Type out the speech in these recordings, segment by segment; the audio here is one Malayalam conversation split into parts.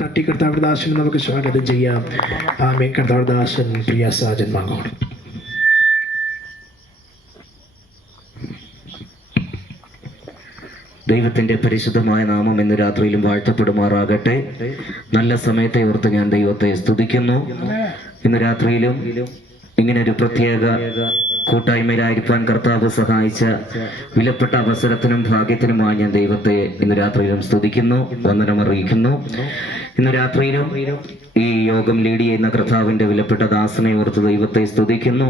തട്ടി കർത്താവദാസൻ നമുക്ക് സ്വാഗതം ചെയ്യാം. ആമേൻ. കർത്താവദാസൻ പ്രിയ സാജൻ മാങ്ങോട്. ദൈവത്തിൻ്റെ പരിശുദ്ധമായ നാമം ഇന്ന് രാത്രിയിലും വാഴ്ത്തപ്പെടുമാറാകട്ടെ. നല്ല സമയത്തെ ഓർത്ത് ഞാൻ ദൈവത്തെ സ്തുതിക്കുന്നു. ഇന്ന് രാത്രിയിലും ഇങ്ങനൊരു പ്രത്യേക കൂട്ടായ്മയിലായിരിക്കാൻ കർത്താവ് സഹായിച്ച വിലപ്പെട്ട അവസരത്തിനും ഭാഗ്യത്തിനുമായി ഞാൻ ദൈവത്തെ ഇന്ന് രാത്രിയിലും സ്തുതിക്കുന്നു, വന്ദനമറിയിക്കുന്നു. ഇന്ന് രാത്രിയിലും ഈ യോഗം ലീഡ് ചെയ്യുന്ന കർത്താവിന്റെ വിലപ്പെട്ട ദാസനെ ഓർത്ത് ദൈവത്തെ സ്തുതിക്കുന്നു.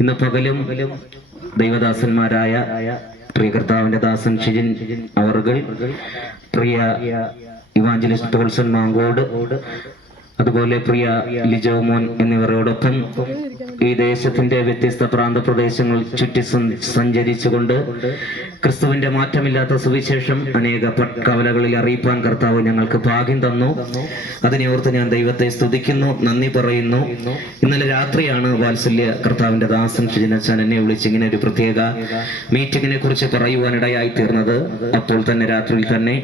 ഇന്ന് പകലും ദൈവദാസന്മാരായ പ്രിയ കർത്താവിന്റെ ദാസൻ ഷിജിൻ അവർകൾ, പ്രിയ ഇവാഞ്ചലിസ്റ്റ് ടോൾസൺ മാങ്കോട്, അതുപോലെ പ്രിയ ലിജോ മോൻ എന്നിവരോടൊപ്പം ഈ ദേശത്തിന്റെ വ്യത്യസ്ത പ്രാന്ത പ്രദേശങ്ങൾ ചുറ്റി സഞ്ചരിച്ചുകൊണ്ട് ക്രിസ്തുവിന്റെ മാറ്റമില്ലാത്ത സുവിശേഷം അനേക കവലകളിൽ അറിയിപ്പാൻ കർത്താവ് ഞങ്ങൾക്ക് ഭാഗ്യം തന്നു. അതിനെ ഓർത്ത് ഞാൻ ദൈവത്തെ സ്തുതിക്കുന്നു, നന്ദി പറയുന്നു. ഇന്നലെ രാത്രിയാണ് വാത്സല്യ കർത്താവിന്റെ ദാസൻ ഷിജിനച്ഛൻ എന്നെ വിളിച്ച് ഇങ്ങനെ ഒരു പ്രത്യേക മീറ്റിങ്ങിനെ കുറിച്ച് പറയുവാനിടയായി തീർന്നത്. അപ്പോൾ തന്നെ രാത്രിയിൽ തന്നെ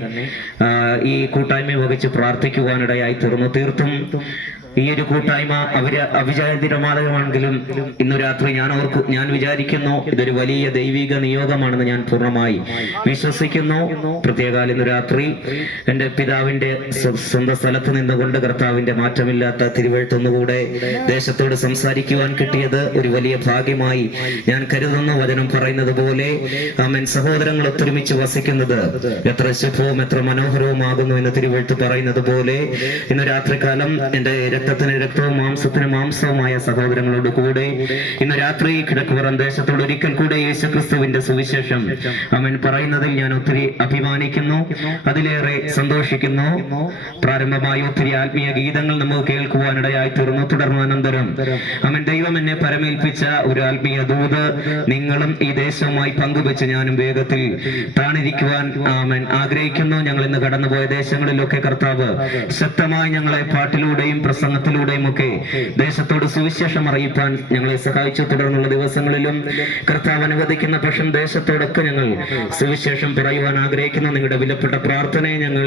ഈ കൂട്ടായ്മ വഹിച്ച് പ്രാർത്ഥിക്കുവാനിടയായി തീർന്നു. തീർത്തും ഈ ഒരു കൂട്ടായ്മ അവിചാരിതമാണെങ്കിലും ഇന്നു രാത്രി ഞാൻ വിചാരിക്കുന്നു ഇതൊരു വലിയ ദൈവിക നിയോഗമാണെന്ന് ഞാൻ പൂർണ്ണമായി വിശ്വസിക്കുന്നു. പ്രത്യേക ഇന്ന് രാത്രി എൻ്റെ പിതാവിന്റെ സ്വന്തം സ്ഥലത്ത് നിന്നുകൊണ്ട് കർത്താവിന്റെ മാറ്റമില്ലാത്ത തിരുവഴുത്തൊന്നുകൂടെ ദേശത്തോട് സംസാരിക്കുവാൻ കിട്ടിയത് ഒരു വലിയ ഭാഗ്യമായി ഞാൻ കരുതുന്നു. വചനം പറയുന്നത് പോലെ ആമേൻ, സഹോദരങ്ങൾ ഒത്തൊരുമിച്ച് വസിക്കുന്നത് എത്ര ശുഭവും എത്ര മനോഹരവുമാകുന്നു എന്ന് തിരുവഴുത്ത് പറയുന്നത് പോലെ ഇന്ന് രാത്രികാലം എൻ്റെ രക്തത്തിന് രക്തവും മാംസത്തിന് മാംസവുമായ സഹോദരങ്ങളോട് കൂടെ ഇന്ന് രാത്രി കിഴക്കുപുറം ദേശത്തോട് ഒരിക്കൽ കൂടെ യേശു ക്രിസ്തുവിന്റെ സുവിശേഷം അവൻ പറയുന്നതിൽ ഞാൻ ഒത്തിരി അഭിമാനിക്കുന്നു, അതിലേറെ സന്തോഷിക്കുന്നു. പ്രാരംഭമായി ഒത്തിരി ആത്മീയ ഗീതങ്ങൾ നമുക്ക് കേൾക്കുവാനിടയായി തീർന്നു. തുടർന്ന് അനന്തരം അവൻ ദൈവം എന്നെ പരമേൽപ്പിച്ച ഒരു ആത്മീയ ദൂത് നിങ്ങളും ഈ ദേശവുമായി പങ്കുവെച്ച് ഞാനും വേഗത്തിൽ താണിരിക്കുവാൻ അവൻ ആഗ്രഹിക്കുന്നു. ഞങ്ങൾ ഇന്ന് കടന്നുപോയ ദേശങ്ങളിലൊക്കെ കർത്താവ് ശക്തമായി ഞങ്ങളെ പാട്ടിലൂടെയും പ്രസംഗത്തിലൂടെയും ഒക്കെ ദേശത്തോട് സുവിശേഷം അറിയിപ്പാൻ ഞങ്ങളെ സഹായിച്ചു. തുടർന്നുള്ള ദിവസങ്ങളിലും കർത്താവ് അനുവദിക്കുന്ന പക്ഷം ദേശത്തോടൊക്കെ ഞങ്ങൾ സുവിശേഷം പറയുവാൻ ആഗ്രഹിക്കുന്നു. നിങ്ങളുടെ വിലപ്പെട്ട പ്രാർത്ഥനയെ ഞങ്ങൾ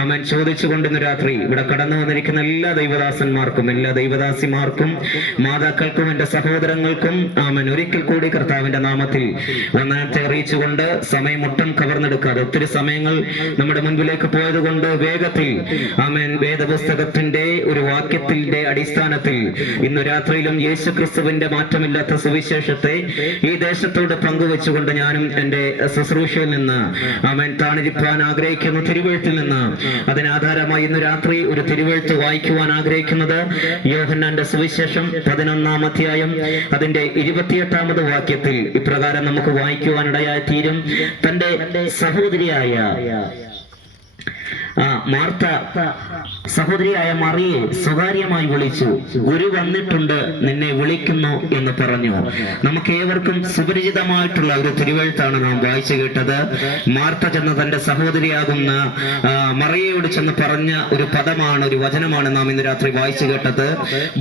ആമേൻ ചോദിച്ചുകൊണ്ട് ഇന്ന് രാത്രി ഇവിടെ കടന്നു വന്നിരിക്കുന്ന എല്ലാ ദൈവദാസന്മാർക്കും എല്ലാ ദൈവദാസിമാർക്കും മാതാക്കൾക്കും എൻ്റെ സഹോദരങ്ങൾക്കും ആമേൻ ഒരിക്കൽ കൂടി കർത്താവിന്റെ നാമത്തിൽ വന്ദനത്തെ അറിയിച്ചുകൊണ്ട് സമയം ഒട്ടും കവർന്നെടുക്കാതെ ഒത്തിരി സമയങ്ങൾ നമ്മുടെ മുൻപിലേക്ക് പോയത് കൊണ്ട് വേഗത്തിൽ ആമേൻ വേദപുസ്തകത്തിന്റെ ഒരു വാക്യത്തിന്റെ അടിസ്ഥാനത്തിൽ ഇന്ന് രാത്രിയിലും യേശു ക്രിസ്തുവിന്റെ മാറ്റമില്ലാത്ത സുവിശേഷത്തെ ഈ ദേശത്തോട് പങ്കുവെച്ചുകൊണ്ട് ഞാനും എൻ്റെ ശുശ്രൂഷയിൽ നിന്ന് ആമേൻ താണിരിപ്പാൻ ആഗ്രഹിക്കുന്നു. തിരുവെഴുത്തിൽ നിന്ന് അതിനാധാരമായി ഇന്ന് രാത്രി ഒരു തിരുവെഴുത്ത് വായിക്കുവാൻ ആഗ്രഹിക്കുന്നത് യോഹന്നാന്റെ സുവിശേഷം 11-ാം അധ്യായം അതിന്റെ 28-ാമത് വാക്യത്തിൽ ഇപ്രകാരം നമുക്ക് വായിക്കുവാനിടയായി തീരും. തന്റെ സഹോദരിയായ മാർത്ത സഹോദരിയായ മറിയെ സ്വകാര്യമായി വിളിച്ചു, ഗുരു വന്നിട്ടുണ്ട്, നിന്നെ വിളിക്കുന്നു എന്ന് പറഞ്ഞു. നമുക്ക് ഏവർക്കും സുപരിചിതമായിട്ടുള്ള ഒരു തിരുവെഴുത്താണ് നാം വായിച്ചു കേട്ടത്. മാർത്ത ചെന്ന് തന്റെ സഹോദരിയാകുന്ന മറിയയോട് ചെന്ന് പറഞ്ഞ ഒരു പദമാണ്, ഒരു വചനമാണ് നാം ഇന്ന് രാത്രി വായിച്ചു കേട്ടത്.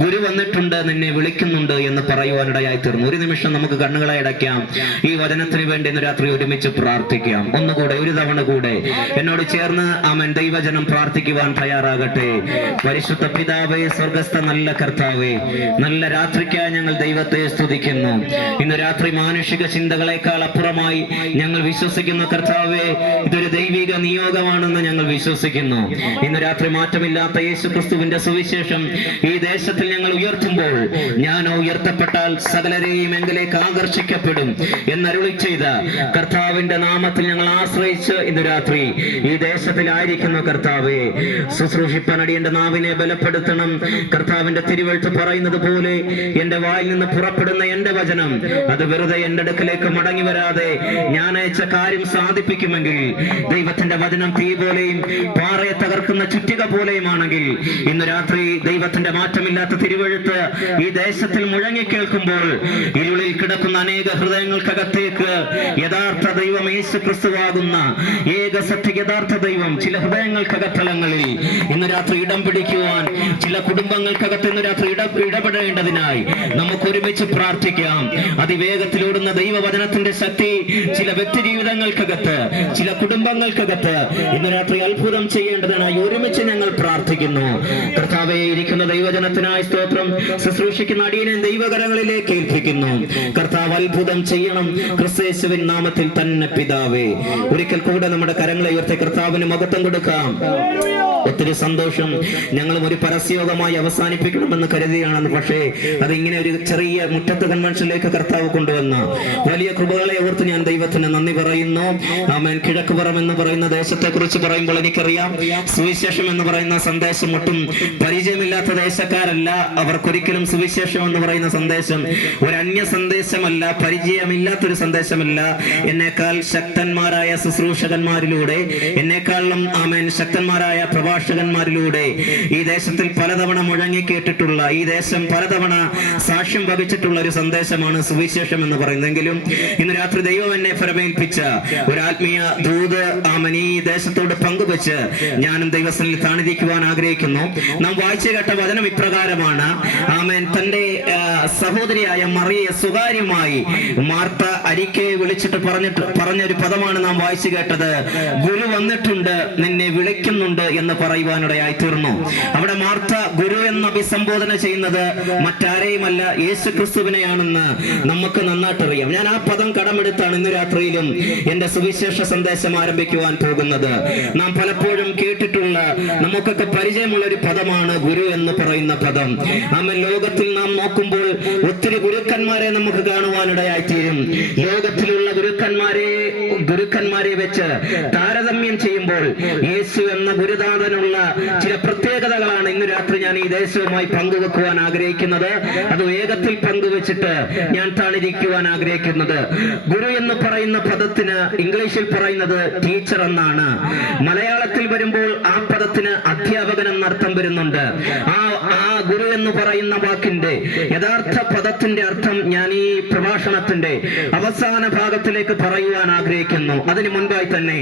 ഗുരു വന്നിട്ടുണ്ട്, നിന്നെ വിളിക്കുന്നുണ്ട് എന്ന് പറയുവാനിടയായി തീർന്നു. ഒരു നിമിഷം നമുക്ക് കണ്ണുകളെ അടയ്ക്കാം. ഈ വചനത്തിന് വേണ്ടി ഇന്ന് രാത്രി ഒരുമിച്ച് പ്രാർത്ഥിക്കാം. ഒന്നുകൂടെ ഒരു തവണ കൂടെ എന്നോട് ചേർന്ന് ആമേൻ ദൈവജനം പ്രാർത്ഥിക്കുവാൻ തയ്യാറാകട്ടെ. പരിശുദ്ധ പിതാവേ, സ്വർഗസ്ഥ നല്ല കർത്താവേ, നല്ല രാത്രിക്കായി ഞങ്ങൾ ദൈവത്തെ സ്തുതിക്കുന്നു. ഇന്ന് രാത്രി മാനുഷിക ചിന്തകളെക്കാൾ അപ്പുറമായി ഞങ്ങൾ വിശ്വസിക്കുന്ന കർത്താവേ, ഇതൊരു ദൈവിക നിയോഗമാണെന്ന് ഞങ്ങൾ വിശ്വസിക്കുന്നു. ഇന്ന് രാത്രി മാറ്റമില്ലാത്ത യേശു ക്രിസ്തുവിന്റെ സുവിശേഷം ഈ ദേശത്തിൽ ഞങ്ങൾ ഉയർത്തുമ്പോൾ ഞാനോ ഉയർത്തപ്പെട്ടാൽ സകലരെയും എങ്കിലേക്ക് ആകർഷിക്കപ്പെടും എന്നരുളി ചെയ്ത കർത്താവിന്റെ നാമത്തിൽ ഞങ്ങൾ ആശ്രയിച്ച് ഇന്ന് രാത്രി ഈ ദേശത്തിലായിരിക്കുന്ന കർത്താവേ, ശുശ്രൂഷിപ്പനടിയന്റെ നാവിനെ ബലപ്പെടുത്തണം. കർത്താവിന്റെ തിരുവെഴുത്ത് പറയുന്നത് പോലെ എന്റെ വായിൽ നിന്ന് പുറപ്പെടുന്ന എന്റെ വചനം അത് വെറുതെ എന്റെ അടുക്കലേക്ക് മടങ്ങി വരാതെ ഞാൻ അയച്ച കാര്യം സാധിപ്പിക്കുമെങ്കിൽ, ദൈവത്തിന്റെ വചനം തീ പോലെയും പാറയെ തകർക്കുന്ന ചുറ്റിക പോലെയുമാണെങ്കിൽ ഇന്ന് രാത്രി ദൈവത്തിന്റെ മാറ്റമില്ലാത്ത തിരുവെഴുത്ത് ഈ ദേശത്തിൽ മുഴങ്ങി കേൾക്കുമ്പോൾ ഇരുളിൽ കിടക്കുന്ന അനേക ഹൃദയങ്ങൾക്കകത്തേക്ക് യഥാർത്ഥ ദൈവം യേശു ക്രിസ്തുവാകുന്ന ഏക സത്യ യഥാർത്ഥ ദൈവം ചില ഹൃദയ ഹൃദയങ്ങൾക്കകത്തളങ്ങളിൽ ഇന്ന് രാത്രി ഇടം പിടിക്കുവാൻ, ചില കുടുംബങ്ങൾക്കകത്ത് ഇന്ന് രാത്രി ഇടപെടേണ്ടതിനായി നമുക്ക് ഒരുമിച്ച് പ്രാർത്ഥിക്കാം. അതിവേഗത്തിലോടുന്ന ദൈവവചനത്തിന്റെ ശക്തി ചില വ്യക്തി ജീവിതങ്ങൾക്കകത്ത്, ചില കുടുംബങ്ങൾക്കകത്ത് ഇന്ന് രാത്രി അത്ഭുതം ചെയ്യേണ്ടതിനായി ഒരുമിച്ച് ഞങ്ങൾ പ്രാർത്ഥിക്കുന്നു. കർത്താവേ, ഇരിക്കുന്ന ദൈവജനത്തിനായി സ്തോത്രം. ശുശ്രൂഷിക്കുന്ന അടിയനെ ദൈവകരങ്ങളിലേക്ക് ഏൽപ്പിക്കുന്നു. കർത്താവ് അത്ഭുതം ചെയ്യണം, ക്രിസ്തുയേശുവിൻ നാമത്തിൽ തന്നെ പിതാവേ. ഒരിക്കൽ കൂടെ നമ്മുടെ കരങ്ങളെ ഉയർത്തി കർത്താവിന് മഹത്വം കൊടുക്കാം. ഒത്തിരി സന്തോഷം. ഞങ്ങളും ഒരു പരസ്യയോഗമായി അവസാനിപ്പിക്കണമെന്ന് കരുതിയാണ്, പക്ഷേ അതിങ്ങനെ ഒരു ചെറിയ മുറ്റത്ത് കൺവെൻഷനിലേക്ക് കർത്താവ് കൊണ്ടുവന്ന വലിയ കൃപകളെ ഓർത്ത് ഞാൻ ദൈവത്തിന് നന്ദി പറയുന്നു. ആമേൻ. കിഴക്കുപുറം എന്ന് പറയുന്ന ദേശത്തെ കുറിച്ച് പറയുമ്പോൾ എനിക്കറിയാം, സുവിശേഷം എന്ന് പറയുന്ന സന്ദേശം ഒട്ടും പരിചയമില്ലാത്ത ദേശക്കാരല്ല. അവർക്കൊരിക്കലും സുവിശേഷം എന്ന് പറയുന്ന സന്ദേശം ഒരു അന്യ സന്ദേശമല്ല, പരിചയമില്ലാത്തൊരു സന്ദേശമല്ല. എന്നേക്കാൾ ശക്തന്മാരായ ശുശ്രൂഷകന്മാരിലൂടെ, എന്നേക്കാളും ആമേൻ ശക്തന്മാരായ പ്രഭാഷകന്മാരിലൂടെ ഈ ദേശത്തിൽ പലതവണ മുഴങ്ങിക്കേട്ടിട്ടുള്ള, ഈ ദേശം പലതവണ സാക്ഷ്യം വഹിച്ചിട്ടുള്ള ഒരു സന്ദേശമാണ് സുവിശേഷം എന്ന് പറയുന്നതെങ്കിലും ഇന്ന് രാത്രി ദൈവം എന്നെ ഫലമേൽപ്പിച്ച ഒരു ആത്മീയ ദൂത് ആമൻ ഈ ദേശത്തോട് പങ്കുവെച്ച് ഞാനും ദൈവസ്ഥനിൽ താണിരിക്കുവാൻ ആഗ്രഹിക്കുന്നു. നാം വായിച്ചു കേട്ട വചനം ഇപ്രകാരമാണ്. ആമേൻ. തന്റെ സഹോദരിയായ മറിയെ സ്വകാര്യമായി മാർത്ത അരിക്കയെ വിളിച്ചിട്ട് പറഞ്ഞൊരു പദമാണ് നാം വായിച്ചു കേട്ടത്. ഗുരു വന്നിട്ടുണ്ട്, നിന്നെ വിളിക്കുന്നുണ്ട് എന്ന് പറയുവാനിടയായി തീർന്നു. അവിടെ മാർത്ത ഗുരു എന്ന് അഭിസംബോധന ചെയ്യുന്നത് മറ്റാരെയുമല്ല, യേശു ക്രിസ്തുവിനെയാണെന്ന് നമുക്ക് നന്നായിട്ടറിയാം. ഞാൻ ആ പദം കടമെടുത്താണ് ഇന്ന് രാത്രിയിലും എന്റെ സുവിശേഷ സന്ദേശം ആരംഭിക്കുവാൻ പോകുന്നത്. നാം പലപ്പോഴും കേട്ടിട്ടുള്ള, നമുക്കൊക്കെ പരിചയമുള്ള ഒരു പദമാണ് ഗുരു എന്ന് പറയുന്ന പദം. ആമേൻ. ലോകത്തിൽ നാം നോക്കുമ്പോൾ ഒത്തിരി ഗുരുക്കന്മാരെ നമുക്ക് കാണുവാനിടയായി തീരും. ലോകത്തിലുള്ള ഗുരുക്കന്മാരെ വെച്ച് താരതമ്യം ചെയ്യുമ്പോൾ യേശു എന്ന ഗുരുനാഥനുള്ള ചില പ്രത്യേകതകളാണ് ഇന്ന് രാത്രി ഞാൻ ഈ ദേശവുമായി പങ്കുവെക്കുവാൻ ആഗ്രഹിക്കുന്നത്. അത് വേഗത്തിൽ പങ്കുവെച്ചിട്ട് ഞാൻ താണിരിക്കുവാൻ ആഗ്രഹിക്കുന്നത്. ഗുരു എന്ന് പറയുന്ന പദത്തിന് ഇംഗ്ലീഷിൽ പറയുന്നത് ടീച്ചർ എന്നാണ്. മലയാളത്തിൽ വരുമ്പോൾ ആ പദത്തിന് അധ്യാപകൻ എന്നർത്ഥം വരുന്നുണ്ട്. ആ ഗുരു എന്ന് പറയുന്ന വാക്കിന്റെ യഥാർത്ഥ പദത്തിന്റെ അർത്ഥം ഞാൻ ഈ പ്രഭാഷണത്തിന്റെ അവസാന ഭാഗത്തിലേക്ക് പറയുവാൻ ആഗ്രഹിക്കുന്നു. അതിനു മുൻപായി തന്നെ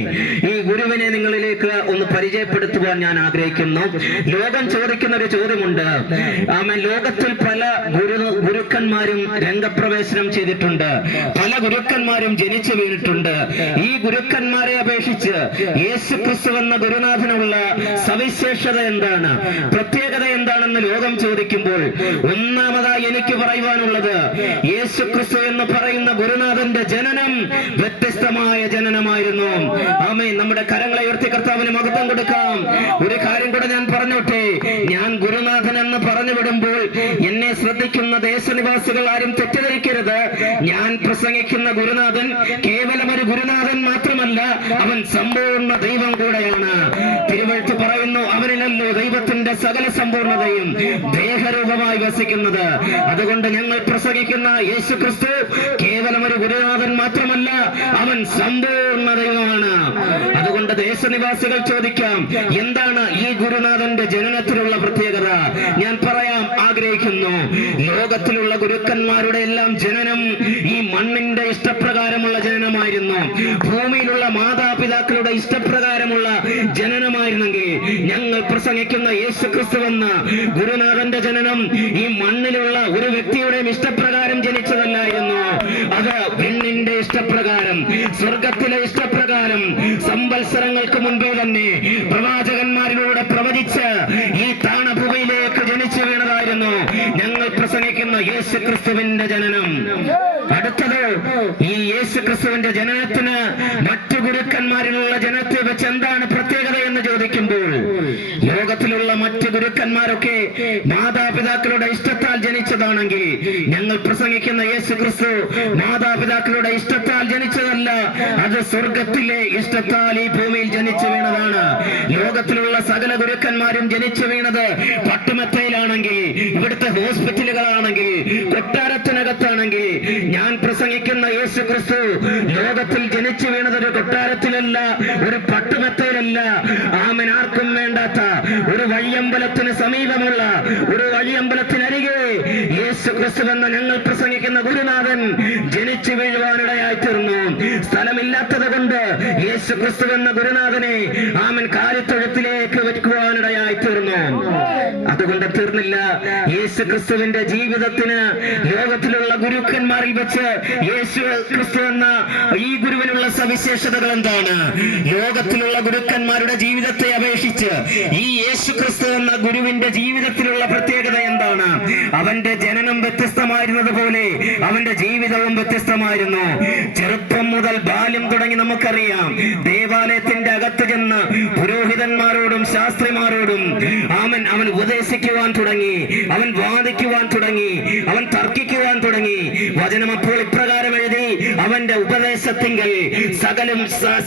ഈ ഗുരുവിനെ നിങ്ങളിലേക്ക് ഒന്ന് പരിചയപ്പെടുത്തുവാൻ ഞാൻ ആഗ്രഹിക്കുന്നു. ലോകം ചോദിക്കുന്ന ഒരു ചോദ്യമുണ്ട്. ആമേൻ. ലോകത്തിൽ പല ഗുരുക്കന്മാരും രംഗപ്രവേശനം ചെയ്തിട്ടുണ്ട്, പല ഗുരുക്കന്മാരും ജനിച്ചു വീണിട്ടുണ്ട്. ഈ ഗുരുക്കന്മാരെ അപേക്ഷിച്ച് യേശു ക്രിസ്തു എന്ന ഗുരുനാഥനുള്ള സവിശേഷത എന്താണ്, പ്രത്യേകത എന്താണെന്ന് ലോകം ചോദിക്കുമ്പോൾ ഒന്നാമതായി എനിക്ക് പറയുവാനുള്ളത്, യേശു ക്രിസ്തു എന്ന് പറയുന്ന ഗുരുനാഥന്റെ ജനനം വ്യത്യസ്തമായ ജനനമായിരുന്നു. ആമേൻ. നമ്മുടെ കരങ്ങളെ ഉയർത്തി കർത്താവിന് മഹത്വം കൊടുക്കാം. ഒരു കാര്യം കൂടെ ഞാൻ പറഞ്ഞോട്ടെ. ഞാൻ ഗുരുനാഥൻ എന്ന് പറഞ്ഞു വിടുമ്പോൾ എന്നെ ശ്രദ്ധിക്കുന്ന ദേശനിവാസികൾ ആരും തെറ്റിദ്ധരിക്കരുത്. ഞാൻ പ്രസംഗിക്കുന്ന ഗുരുനാഥൻ കേവലം ഒരു ഗുരുനാഥൻ മാത്രമല്ല, അവൻ സമ്പൂർണ്ണ ദൈവം കൂടെയാണ്. തിരുവെഴുത്ത് പറയുന്നു, അവനിലല്ലോ ദൈവത്തിന്റെ സകല സമ്പൂർണതയും ദേഹരൂപമായി വസിക്കുന്നത്. അതുകൊണ്ട് ഞങ്ങൾ പ്രസംഗിക്കുന്ന യേശു ക്രിസ്തു കേവലം ഒരു ഗുരുനാഥൻ മാത്രമല്ല, അവൻ സമ്പൂർണ്ണ ദൈവമാണ്. അതുകൊണ്ട് ദേശനിവാസികൾ ചോദിക്കാം, എന്താണ് ഈ ഗുരുനാഥന്റെ ജനനത്തിലുള്ള പ്രത്യേകത? ഞാൻ പറയാൻ ആഗ്രഹിക്കുന്നു. ലോകത്തിലുള്ള ഗുരുക്കന്മാരുടെ എല്ലാം ജനനം ഈ മണ്ണിന്റെ ഇഷ്ടപ്രകാരമുള്ള ജനനമായിരുന്നു. ഭൂമിയിലുള്ള മാതാപിതാക്കളുടെ ഇഷ്ടപ്രകാരമുള്ള ജനനമായിരുന്നെങ്കിൽ ഞങ്ങൾ പ്രസംഗിക്കുന്ന യേശു ക്രിസ്തു എന്ന ഗുരുനാഥന്റെ ജനനം ഈ മണ്ണിലുള്ള ഒരു വ്യക്തിയുടെയും ഇഷ്ടപ്രകാരം ജനിച്ചതല്ലായിരുന്നു. അത് പെണ്ണിന്റെ ഇഷ്ടപ്രകാരം, സ്വർഗത്തിലെ ഇഷ്ടപ്രകാരം സംവത്സരങ്ങൾക്ക് മുൻപേ തന്നെ പ്രവാചകന്മാരിലൂടെ പ്രവചിച്ച് ഈ താണഭൂമിയിലേക്ക് ജനിച്ചു വീണതായിരുന്നു ഞങ്ങൾ പ്രസംഗിക്കുന്ന യേശു ക്രിസ്തുവിന്റെ ജനനം. അടുത്തത്, ഈ യേശു ക്രിസ്തുവിന്റെ ജനനത്തിന് മറ്റു ഗുരുക്കന്മാരിലുള്ള ജനത്തെ വെച്ച് എന്താണ് പ്രത്യേകത എന്ന് ചോദിക്കുമ്പോൾ, ലോകത്തിലുള്ള മറ്റു ഗുരുക്കന്മാരൊക്കെ മാതാപിതാക്കളുടെ ഇഷ്ടത്താൽ ജനിച്ചതാണെങ്കിൽ ഞങ്ങൾ പ്രസംഗിക്കുന്ന യേശു ക്രിസ്തു മാതാപിതാക്കളുടെ ഇഷ്ടത്താൽ ജനിച്ചതല്ല, അത് സ്വർഗത്തിലെ ഇഷ്ടത്താൽ ഈ ഭൂമിയിൽ ജനിച്ചു വീണതാണ്. ലോകത്തിലുള്ള സകല ഗുരുക്കന്മാരും ജനിച്ചു വീണത് പട്ടുമെത്തയിലാണെങ്കിൽ, ഇവിടുത്തെ ഹോസ്പിറ്റലുകളാണെങ്കിൽ, കൊട്ടാരത്തിനകത്താണെങ്കിൽ, ഞാൻ പ്രസംഗിക്കുന്ന യേശു ക്രിസ്തു ലോകത്തിൽ ജനിച്ചു വീണത് ഒരു കൊട്ടാരത്തിലല്ല, ഒരു പട്ടുമെത്തയിലല്ല. ആമേൻ. ആർക്കും വേണ്ടാത്ത ഒരു വഴിയമ്പലത്തിന് സമീപമുള്ള ഒരു വഴിയമ്പലത്തിനരികെ യേശു ക്രിസ്തു എന്ന ഞങ്ങൾ പ്രസംഗിക്കുന്ന ഗുരുനാഥൻ ജനിച്ചു വീഴുവാനിടയായി തീർന്നു. സ്ഥലമില്ലാത്തത് കൊണ്ട് യേശു ക്രിസ്തു എന്ന ഗുരുനാഥനെ ആമൻ കാലിത്തൊഴുത്തിലേക്ക് വെക്കുവാനിടയായി തീർന്നു. അതുകൊണ്ട് തീർന്നില്ല. യേശു ക്രിസ്തുവിന്റെ ജീവിതത്തിന് ലോകത്തിലുള്ള ഗുരുക്കന്മാരിൽ വെച്ച് യേശു ക്രിസ്തു എന്ന ഈ ഗുരുവിനുള്ള സവിശേഷതകൾ എന്താണ്? ലോകത്തിലുള്ള ഗുരുക്കന്മാരുടെ ജീവിതത്തെ അപേക്ഷിച്ച് ഈ യേശു ക്രിസ്തു എന്ന ഗുരുവിന്റെ ജീവിതത്തിലുള്ള പ്രത്യേകത എന്താണ്? അവന്റെ ജനനം വ്യത്യസ്തമായിരുന്നത് പോലെ അവന്റെ ജീവിതവും വ്യത്യസ്തമായിരുന്നു. ചെറുപ്പം മുതൽ ബാല്യം തുടങ്ങി നമുക്കറിയാം. ദേവാലയത്തിന്റെ അകത്ത് ചെന്ന് പുരോഹിതന്മാരോടും ശാസ്ത്രിമാരോടും അവൻ ഉപദേശിക്കുവാൻ തുടങ്ങി, അവൻ വാദിക്കുവാൻ തുടങ്ങി, അവൻ തർക്കിക്കുവാൻ തുടങ്ങി. വചനം അപ്പോൾ ഇപ്രകാരം എഴുതി, അവന്റെ ഉപദേശത്തിങ്കൽ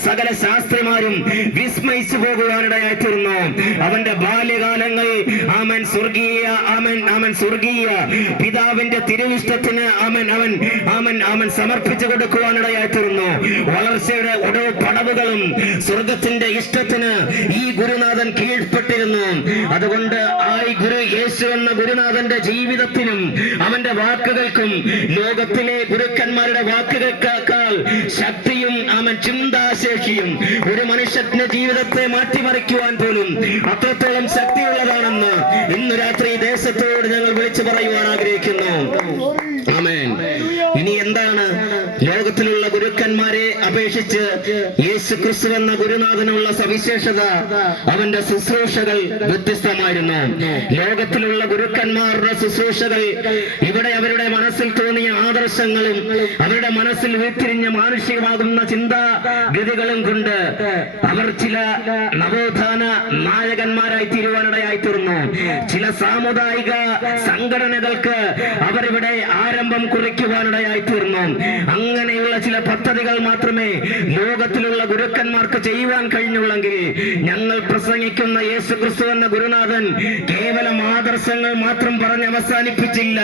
സകല ശാസ്ത്രിമാരും വിസ്മയിച്ചു പോകുവാനിടയായി തീർന്നു. അവന്റെ ബാല്യകാലങ്ങൾ സ്വർഗീയ പിതാവിന്റെ തിരുവിഷ്ടത്തിന് അവൻ സമർപ്പിച്ചു കൊടുക്കുവാനിടയായി തീർന്നു. വളർച്ചയുടെ ഓരോ പടവുകളും സ്വർഗത്തിന്റെ ഇഷ്ടത്തിന് ഈ ഗുരുനാഥൻ കീഴ്പ്പെട്ടിരുന്നു. അതുകൊണ്ട് യേശു എന്ന ഗുരുനാഥന്റെ ജീവിതത്തിനും അവന്റെ വാക്കുകൾക്കും ലോകത്തിലെ ഗുരുക്കന്മാരുടെ വാക്കുകൾക്കാൾ ശക്തിയും ചിന്താശേഷിയും ഒരു മനുഷ്യന്റെ ജീവിതത്തെ മാറ്റിമറിക്കുവാൻ പോലും അത്രത്തോളം ശക്തിയുള്ളതാണെന്ന് ഇന്ന് രാത്രി ദേശത്തോട് ഞങ്ങൾ വിളിച്ചു പറയുവാൻ ആഗ്രഹിക്കുന്നു. ആമേൻ. ഇനി എന്താണ് ലോകത്തിലുള്ള ഗുരുക്കന്മാരെ അപേക്ഷിച്ച് യേശു ക്രിസ്തു എന്ന ഗുരുനാഥനുള്ള സവിശേഷത? അവന്റെ ശുശ്രൂഷകൾ വ്യത്യസ്തമായിരുന്നു. ലോകത്തിലുള്ള ഗുരുക്കന്മാരുടെ ശുശ്രൂഷകൾ ഇവിടെ അവരുടെ മനസ്സിൽ തോന്നിയ ആദർശങ്ങളും അവരുടെ മനസ്സിൽ വീത്തിരിഞ്ഞ മാനുഷികമാകുന്ന ചിന്താഗതികളും കൊണ്ട് അവർ ചില നവോത്ഥാന നായകന്മാരായി തീരുവാനിടയായി തീർന്നു. ചില സാമുദായിക സംഘടനകൾക്ക് അവരിവിടെ ആരംഭം കുറിക്കുവാനിടയായി തീർന്നു. അങ്ങനെയുള്ള ചില പദ്ധതികൾ മാത്രമേ ലോകത്തിലുള്ള ഗുരുക്കന്മാർക്ക് ചെയ്യുവാൻ കഴിഞ്ഞുള്ളെങ്കിൽ ഞങ്ങൾ പ്രസംഗിക്കുന്ന യേശു ക്രിസ്തു എന്ന ഗുരുനാഥൻ കേവലം ആദർശങ്ങൾ മാത്രം പറഞ്ഞ് അവസാനിപ്പിച്ചില്ല.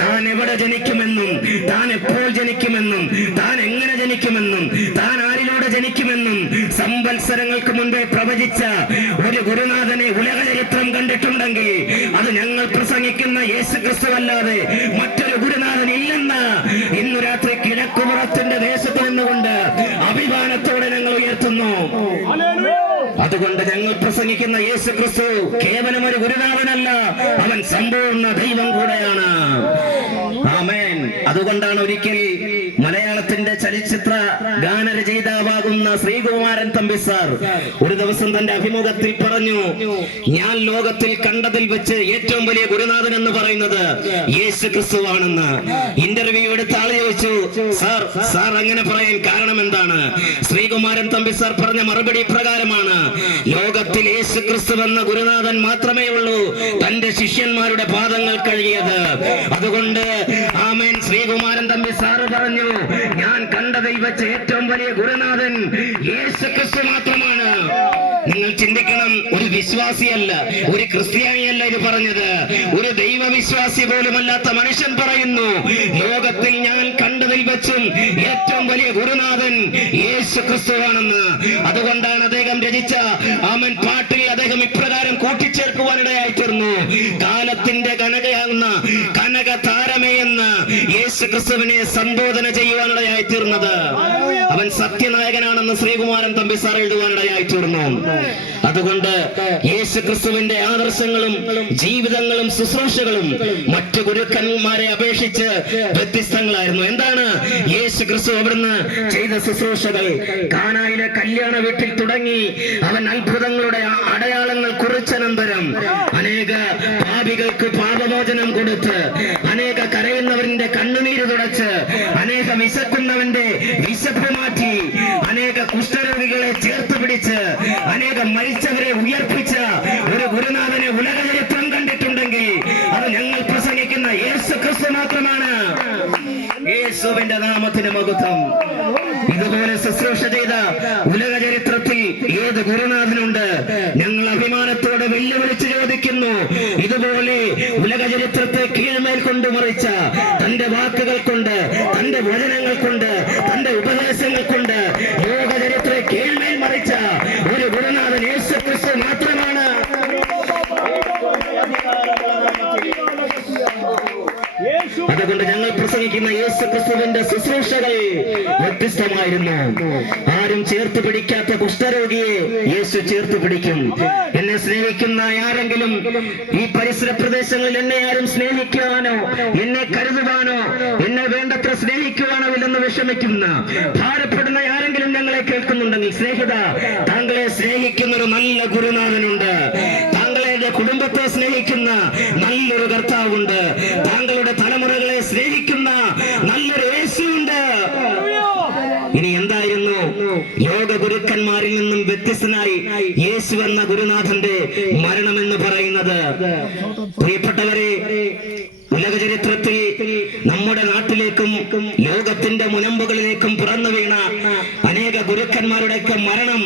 താൻ എവിടെ ജനിക്കുമെന്നും താൻ എപ്പോൾ ജനിക്കുമെന്നും താൻ എങ്ങനെ ജനിക്കുമെന്നും താൻ ആരിലൂടെ ജനിക്കുമെന്നും സംവത്സരങ്ങൾക്ക് മുൻപേ പ്രവചിച്ച ഒരു ഗുരുനാഥനെ ഉലക ചരിത്രം കണ്ടിട്ടുണ്ടെങ്കിൽ അത് ഞങ്ങൾ പ്രസംഗിക്കുന്ന യേശു ക്രിസ്തു അല്ലാതെ മറ്റൊരു ഗുരുനാഥൻ ഇല്ലെന്ന് ഇന്നു രാത്രി കിഴക്കുപുറത്തിന്റെ ദേശത്ത് നിന്നുകൊണ്ട് അഭിമാനത്തോടെ ഞങ്ങൾ ഉയർത്തുന്നു. അതുകൊണ്ട് ഞങ്ങൾ പ്രസംഗിക്കുന്ന യേശു ക്രിസ്തു കേവലം ഒരു ഗുരുനാഥനല്ല, അവൻ സമ്പൂർണ്ണ ദൈവം കൂടെയാണ്. ആമേൻ. അതുകൊണ്ടാണ് ഒരിക്കൽ മലയാളത്തിന്റെ ചലച്ചിത്ര ഗാനരചയിതാവാകുന്ന ശ്രീകുമാരൻ തമ്പി സാർ ഒരു ദിവസം തന്റെ അഭിമുഖത്തിൽ പറഞ്ഞു, ഞാൻ ലോകത്തിൽ കണ്ടതിൽ വെച്ച് ഏറ്റവും വലിയ ഗുരുനാഥൻ എന്ന് പറയുന്നത് യേശു ക്രിസ്തുവാണെന്ന്. ഇന്റർവ്യൂ എടുത്ത ആള് ചോദിച്ചു, സാർ അങ്ങനെ പറയാൻ കാരണം എന്താണ്? ശ്രീകുമാരൻ തമ്പി സാർ പറഞ്ഞ മറുപടി പ്രകാരമാണ്, ലോകത്തിൽ യേശു ക്രിസ്തു എന്ന ഗുരുനാഥൻ മാത്രമേ ഉള്ളൂ തന്റെ ശിഷ്യന്മാരുടെ പാദങ്ങൾ കഴുകിയത്. അതുകൊണ്ട് ആമേൻ, ശ്രീകുമാരൻ തമ്പി സാറ് പറഞ്ഞു, ഞാൻ കണ്ടതിൽ വെച്ച് ഏറ്റവും വലിയ ഗുരുനാഥൻ യേശു ക്രിസ്തു മാത്രമാണ്. നിങ്ങൾ ചിന്തിക്കണം, ഒരു വിശ്വാസിയല്ല, ഒരു ക്രിസ്ത്യാനിയല്ല ഇത് പറഞ്ഞത്, ഒരു ദൈവവിശ്വാസി പോലുമല്ലാത്ത മനുഷ്യൻ പറയുന്നു, ലോകത്തിൽ ഞാൻ കണ്ടതിൽ വെച്ചും ഏറ്റവും വലിയ ഗുരുനാഥൻ യേശു ക്രിസ്തുവാണെന്ന്. അതുകൊണ്ടാണ് അദ്ദേഹം രചിച്ച ആമൻ പാട്ടിൽ അദ്ദേഹം ഇപ്രകാരം കൂട്ടിച്ചേർക്കുവാനിടയായി തീർന്നു, കാലത്തിന്റെ കനകയാകുന്ന കനക താരമേ എന്ന് യേശു ക്രിസ്തുവിനെ സംബോധന ചെയ്യുവാനിടയായി തീർന്നത്. അവൻ സത്യനായകനാണെന്ന് ശ്രീകുമാരൻ തമ്പി സാർ എഴുതുവാനിടയായി തീർന്നു. അതുകൊണ്ട് യേശു ക്രിസ്തുവിന്റെ ആദർശങ്ങളും ജീവിതങ്ങളും ശുശ്രൂഷകളും മറ്റു ഗുരുക്കന്മാരെ അപേക്ഷിച്ച് വ്യത്യസ്തങ്ങളായിരുന്നു. എന്താണ് യേശു ക്രിസ്തു അവിടുന്ന് ചെയ്ത ശുശ്രൂഷകൾ? കാനായിലെ കല്യാണ വീട്ടിൽ തുടങ്ങി അവൻ അത്ഭുതങ്ങളുടെ അടയാളങ്ങൾ കുറിച്ചനന്തരം അനേക പാപികൾക്ക് പാപമോചനം കൊടുത്ത്, അനേക കരയുന്നവരുടെ കണ്ണുനീര് തുടച്ച്, അനേക വിശക്കുന്നവന്റെ വിശപ്പ് മാറ്റി, അനേക കുഷ്ഠരോഗികളെ ചേർത്ത് പിടിച്ച്, അനേക മരിച്ചവരെ ഉയർപ്പിച്ച ഒരു ഗുരുനാഥനെ ഉലക ചരിത്രം കണ്ടിട്ടുണ്ടെങ്കിൽ അത് ഞങ്ങൾ പ്രസംഗിക്കുന്ന യേശു ക്രിസ്തു മാത്രമാണ്. യേശുവിന്റെ നാമത്തിന് മഹത്വം. ഇതുപോലെ ശുശ്രൂഷ ചെയ്ത ഉലക ചരിത്രത്തിൽ ഏത് ഗുരുനാഥനുണ്ട്? ഞങ്ങൾ അഭിമാനത്തോടെ വെല്ലുവിളിച്ച് ചോദിക്കുന്നു, ഇതുപോലെ ഉലക ചരിത്രത്തെ കീഴ്മേൽ കൊണ്ടുമറിച്ച തന്റെ വാക്കുകൾ കൊണ്ട്, തന്റെ വചനങ്ങൾ കൊണ്ട്, തന്റെ ഉപദേശങ്ങൾ കൊണ്ട് ലോക ചരിത്രത്തെ കീഴ്മേൽ മറിച്ച ഒരു ഗുരുനാഥൻ യേശു ക്രിസ്തു മാത്രമാണ്. അതുകൊണ്ട് ഞങ്ങൾ പ്രസംഗിക്കുന്ന യേശു ക്രിസ്തുവിന്റെ ശുശ്രൂഷകൾ വ്യത്യസ്തമായിരുന്നു. ആരും ചേർത്ത് പിടിക്കാത്ത കുഷ്ഠരോഗിയെ യേശു ചേർത്ത് പിടിക്കും. എന്നെ സ്നേഹിക്കുന്ന ആരെങ്കിലും ഈ പരിസര പ്രദേശങ്ങളിൽ എന്നെ ആരും സ്നേഹിക്കുവാനോ എന്നെ കരുതുവാനോ എന്നെ വേണ്ടത്ര സ്നേഹിക്കുവാനോ ഇല്ലെന്ന് വിഷമിക്കുന്ന ഭാരപ്പെടുന്ന ആരെങ്കിലും ഞങ്ങളെ കേൾക്കുന്നുണ്ടെങ്കിൽ സ്നേഹിത, താങ്കളെ സ്നേഹിക്കുന്ന ഒരു നല്ല ഗുരുനാഥനുണ്ട്. താങ്കളുടെ കുടുംബത്തെ സ്നേഹിക്കുന്ന നല്ലൊരു കർത്താവുണ്ട്. താങ്കളുടെ തലമുറകളെ സ്നേഹിക്കുന്ന നല്ലൊരു യേശുവുണ്ട്. ഇനി എന്തായിരുന്നു യോഗ ഗുരുക്കന്മാരിൽ നിന്നും വ്യത്യസ്തനായി യേശു എന്ന ഗുരുനാഥന്റെ മരണമെന്ന് പറയുന്നത്? പ്രിയപ്പെട്ടവരെ, ഉലക ചരിത്രത്തിൽ നമ്മുടെ നാട്ടിലേക്കും ലോകത്തിന്റെ മുനമ്പുകളിലേക്കും പിറന്നു വീണ അനേക ഗുരുക്കന്മാരുടെയൊക്കെ മരണം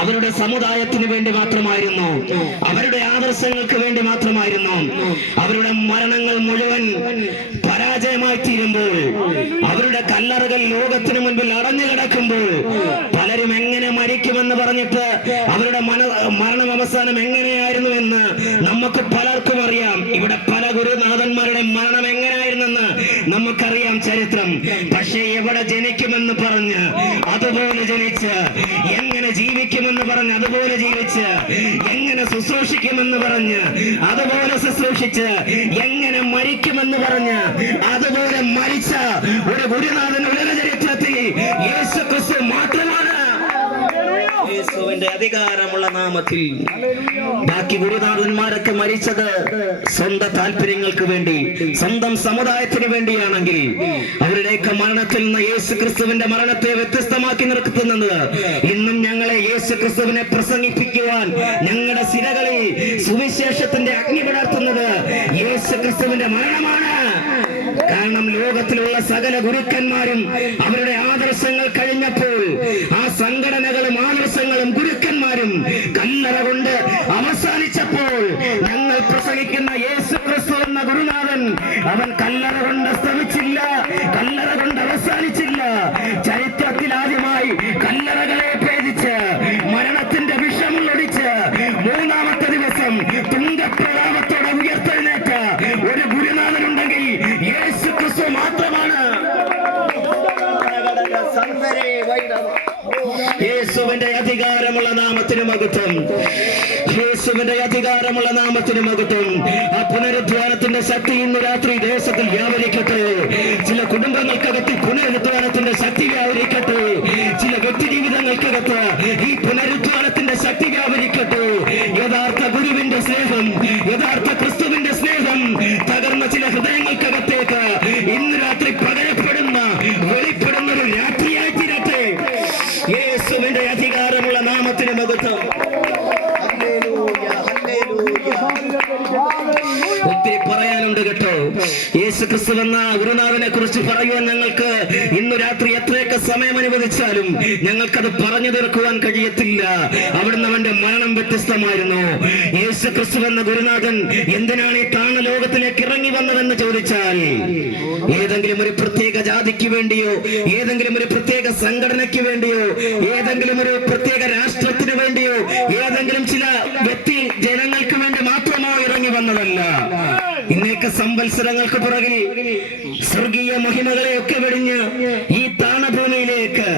അവരുടെ സമുദായത്തിന് വേണ്ടി മാത്രമായിരുന്നു, അവരുടെ ആദർശങ്ങൾക്ക് വേണ്ടി മാത്രമായിരുന്നു. അവരുടെ മരണങ്ങൾ മുഴുവൻ പരാജയമായി തീരുമ്പോൾ, അവരുടെ കല്ലറകൾ ലോകത്തിന് മുൻപിൽ അടഞ്ഞു കിടക്കുമ്പോൾ, പലരും എങ്ങനെ മരിക്കുമെന്ന് പറഞ്ഞിട്ട് അവരുടെ മരണം അവസാനം എങ്ങനെയായിരുന്നു എന്ന് നമുക്ക് പലർക്കും അറിയാം. ഇവിടെ പല ഗുരുനാഥന്മാരുടെ മരണം എങ്ങനെയായിരുന്നെന്ന് നമുക്കറിയാം ചരിത്രം. പക്ഷേ എവിടെ ജനിക്കുമെന്ന് പറഞ്ഞ് അതുപോലെ ജനിച്ച്, എങ്ങനെ ജീവിക്കുമെന്ന് പറഞ്ഞ് അതുപോലെ ജീവിച്ച്, എങ്ങനെ ശുശ്രൂഷിക്കുമെന്ന് പറഞ്ഞ് അതുപോലെ ശുശ്രൂഷിച്ച്, എങ്ങനെ മരിക്കുമെന്ന് പറഞ്ഞ് അതുപോലെ മരിച്ച ഒരു ഗുരുനാഥൻ ഉലക ചരിത്രത്തിൽ യേശു ക്രിസ്തു മാത്രമാണ്. യേശുവിന്റെ അധികാരമുള്ള നാമത്തിൽ. ബാക്കി ഗുരുനാഥന്മാരൊക്കെ മരിച്ചത് സ്വന്തം താല്പര്യങ്ങൾക്ക് വേണ്ടി, സ്വന്തം സമുദായത്തിന് വേണ്ടിയാണെങ്കിൽ അവരുടെയൊക്കെ മരണത്തിൽ നിന്ന് യേശു ക്രിസ്തുവിന്റെ മരണത്തെ വ്യത്യസ്തമാക്കി നിർത്തുന്നത് ഇന്നും ഞങ്ങളെ യേശു ക്രിസ്തുവിനെ പ്രസംഗിപ്പിക്കുവാൻ ഞങ്ങളുടെ സിരകളിൽ സുവിശേഷത്തിന്റെ അഗ്നി പടർത്തുന്നത് യേശു ക്രിസ്തുവിന്റെ മരണമാണ്. കാരണം ലോകത്തിലുള്ള സകല ഗുരുക്കന്മാരും അവരുടെ ആദർശങ്ങൾ കഴിഞ്ഞപ്പോൾ, ആ സംഘടനകളും ആദർശങ്ങളും ഗുരുക്കന്മാരും കല്ലറ കൊണ്ട് അവസാനിച്ചപ്പോൾ, ഞങ്ങൾ പ്രസംഗിക്കുന്ന യേശു ക്രിസ്തു എന്ന ഗുരുനാഥൻ അവൻ കല്ലറ കൊണ്ട് സ്തമിച്ചില്ല, കല്ലറ കൊണ്ട് അവസാനിച്ചില്ല. ചരിത്രത്തിൽ ആദ്യമായി കല്ലറകളെ ഭേദിച്ച് മരണത്തിന്റെ വിഷമുള്ളൊടിച്ച് മൂന്നാമത്തെ ദിവസം തുങ്കപ്രതാപത്തോടെ ഉയർത്തെഴുന്നേറ്റ ഒരു ഗുരുനാഥനുണ്ടെങ്കിൽ യേശു ക്രിസ്തു മാത്രമാണ്. യേശുവിന്റെ അധികാരമുള്ള നാമത്തിന് മഹത്വം, യേശുവിന്റെ അധികാരമുള്ള നാമത്തിന് മഹത്വം. ആ പുനരുദ്ധാനത്തിന്റെ ശക്തി ഇന്ന് രാത്രി ദേശത്തിൽ വ്യാപരിക്കട്ടെ. ചില കുടുംബങ്ങൾക്കകത്ത് പുനരുദ്ധാനത്തിന്റെ ശക്തി വ്യാപരിക്കട്ടെ. ചില വ്യക്തി ജീവിതങ്ങൾക്കകത്ത് ഈ പുനരുദ്ധാനത്തിന്റെ ശക്തി വ്യാപരിക്കട്ടെ. യഥാർത്ഥ ഗുരുവിന്റെ സ്നേഹം, യഥാർത്ഥ ക്രിസ്തുവിന്റെ സ്നേഹം തകർന്ന ചില ഹൃദയങ്ങൾക്കകത്തേക്ക് ഇന്ന് രാത്രി പകരപ്പെടുന്ന വെളിപ്പെടുന്ന ഒരു രാത്രിയായി തീരട്ടെ. യേശുവിന്റെ അധികാരമുള്ള നാമത്തിന് മഹത്വം. ഒത്തിരി പറയാനുണ്ട് കേട്ടോ. യേശു ക്രിസ്തു എന്ന ഗുരുനാഥനെ കുറിച്ച് പറയുവാൻ ഞങ്ങൾക്ക് ഇന്ന് രാത്രി എത്രയൊക്കെ സമയം അനുവദിച്ചാലും ഞങ്ങൾക്കത് പറഞ്ഞു തീർക്കുവാൻ കഴിയത്തില്ല. അവിടുന്ന് അവന്റെ മരണം വ്യത്യസ്തമായിരുന്നു. യേശു ക്രിസ്തു എന്ന ഗുരുനാഥൻ എന്തിനാണ് ഈ താണ ലോകത്തിലേക്ക് ഇറങ്ങി വന്നതെന്ന് ചോദിച്ചാൽ, ഏതെങ്കിലും ഒരു പ്രത്യേക ജാതിക്ക് വേണ്ടിയോ, ഏതെങ്കിലും ഒരു പ്രത്യേക സംഘടനയ്ക്ക് വേണ്ടിയോ, ഏതെങ്കിലും ഒരു പ്രത്യേക രാഷ്ട്രത്തിന് വേണ്ടിയോ, ഏതെങ്കിലും ചില വ്യക്തി ജനങ്ങൾക്ക് വേണ്ടി മാത്രമോ ഇറങ്ങി വന്നതല്ല. ഇന്നേക്ക് സംവത്സരങ്ങൾക്ക് പുറകിൽ സ്വർഗീയ മഹിമകളെയൊക്കെ വെടിഞ്ഞ് ഈ താണഭൂമിയിലേക്ക്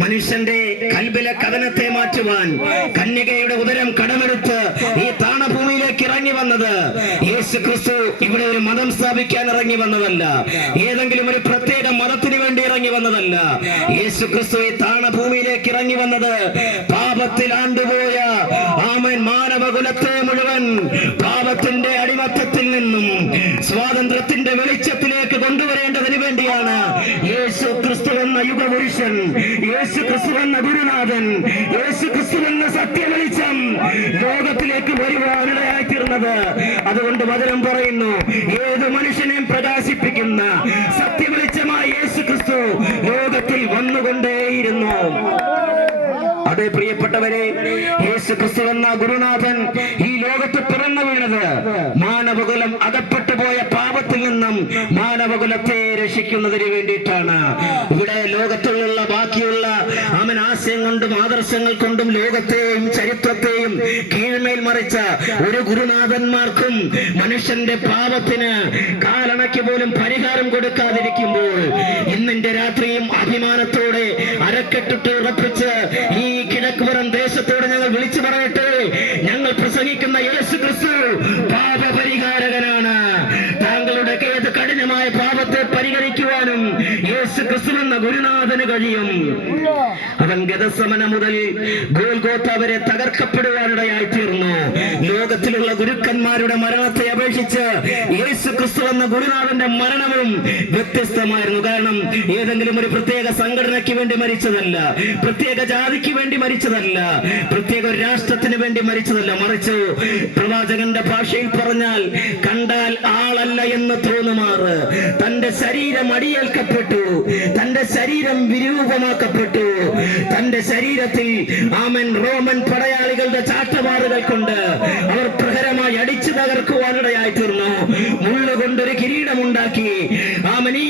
മനുഷ്യന്റെ കൽബിലെ കഥനത്തെ മാറ്റുവാൻ കന്യകയുടെ ഉദരം കടമെടുത്ത് ഈ താണഭൂമിയിലേക്ക് ഇറങ്ങി വന്നത് യേശു ക്രിസ്തു ഇവിടെ ഒരു മതം സ്ഥാപിക്കാൻ ഇറങ്ങി വന്നതല്ല, ഏതെങ്കിലും ഒരു പ്രത്യേക മതത്തിന് വേണ്ടി ഇറങ്ങി വന്നതല്ല. യേശു ക്രിസ്തു ഈ താണഭൂമിയിലേക്ക് ഇറങ്ങി വന്നത് പാപത്തിൽ ആണ്ടുപോയ ആമൻ മാനവകുലത്തെ മുഴുവൻ പാപത്തിന്റെ അടിമത്തത്തിൽ നിന്നും സ്വാതന്ത്ര്യത്തിന്റെ വെളിച്ചത്തിലേക്ക് കൊണ്ടുവരേണ്ടതിന് വേണ്ടിയാണ് യേശു ക്രിസ്തു എന്ന യുഗപുരുഷൻ, യേശു ക്രിസ്തു എന്ന ഗുരുനാഥൻ, യേശു ക്രിസ്തു എന്ന സത്യവെളിച്ചം ലോകത്തിലേക്ക് വരുവാനിടയായി തീർന്നത്. അതുകൊണ്ട് വചനം പറയുന്നു, ഏത് മനുഷ്യനെയും പ്രകാശിപ്പിക്കുന്ന സത്യവെളിച്ചമായ യേശു ക്രിസ്തു ലോകത്തിൽ വന്നുകൊണ്ടേയിരുന്നു. അതെ പ്രിയപ്പെട്ടവരെ, യേശു ക്രിസ്തു എന്ന ഗുരുനാഥൻ ഈ ലോകത്ത് പിറന്നു വീണത് മാനവകുലം അകപ്പെട്ടു പോയ പാപത്തിൽ നിന്നും മാനവകുലത്തെ രക്ഷിക്കുന്നതിന് വേണ്ടിയിട്ടാണ്. ഇവിടെ ലോകത്തിലുള്ള ബാക്കിയുള്ള അവൻ ആ ആശയം കൊണ്ടും ആദർശങ്ങൾ കൊണ്ടും ലോകത്തെയും ചരിത്രത്തെയും കീഴ്മേൽ മറിച്ച ഒരു ഗുരുനാഥന്മാർക്കും മനുഷ്യന്റെ പാപത്തിന് കാലണയ്ക്ക് പോലും പരിഹാരം കൊടുക്കാതിരിക്കുമ്പോൾ ഇന്നിന്റെ രാത്രിയും അഭിമാനത്തോടെ അരക്കെട്ടിട്ട് ഉറപ്പിച്ച് ഈ കിഴക്കുപുറം ദേശത്തോട് ഞങ്ങൾ വിളിച്ചു പറയട്ടെ, ഞങ്ങൾ പ്രസംഗിക്കുന്ന യേശു ക്രിസ്തു പാപപരിഹാരകനാണ്. താങ്കളുടെ ഏത് കഠിനമായ പാപത്തെ പരിഹരിക്കുവാനും യേശു ക്രിസ്തു എന്ന ഗുരുനാഥന് കഴിയും. അവൻ ഗതസമന മുതൽ ഗോൽഗോത്ത വരെ തകർക്കപ്പെടുവാനിടയായി തീർന്നു. ലോകത്തിലുള്ള ഗുരുക്കന്മാരുടെ മരണത്തെ അപേക്ഷിച്ച് യേശു ക്രിസ്തു എന്ന ഗുരുനാഥന്റെ മരണവും വ്യത്യസ്തമായിരുന്നു. കാരണം ഏതെങ്കിലും ഒരു പ്രത്യേക സംഘടനയ്ക്ക് വേണ്ടി മരിച്ചതല്ല, പ്രത്യേക ജാതിക്ക് വേണ്ടി മരിച്ചതല്ല, പ്രത്യേക ഒരു രാഷ്ട്രത്തിന് വേണ്ടി മരിച്ചതല്ല. മറിച്ച് പ്രവാചകന്റെ ഭാഷയിൽ പറഞ്ഞാൽ കണ്ടാൽ ആളല്ല എന്ന് തോന്നുമാറ് തന്റെ ശരീരം അടിയേൽക്കപ്പെട്ടു, തന്റെ ശരീരം വിരൂപമാക്കപ്പെട്ടു, തന്റെ ശരീരത്തിൽ ആമൻ റോമൻ പടയാളികളുടെ ചാട്ടവാറുകൾ കൊണ്ട് അവർ പ്രഹരമായി അടിച്ചു തകർക്കുവാനിടയായി തീർന്നു. മുള്ളുകൊണ്ടൊരു കിരീടമുണ്ടാക്കി ആമൻ ഈ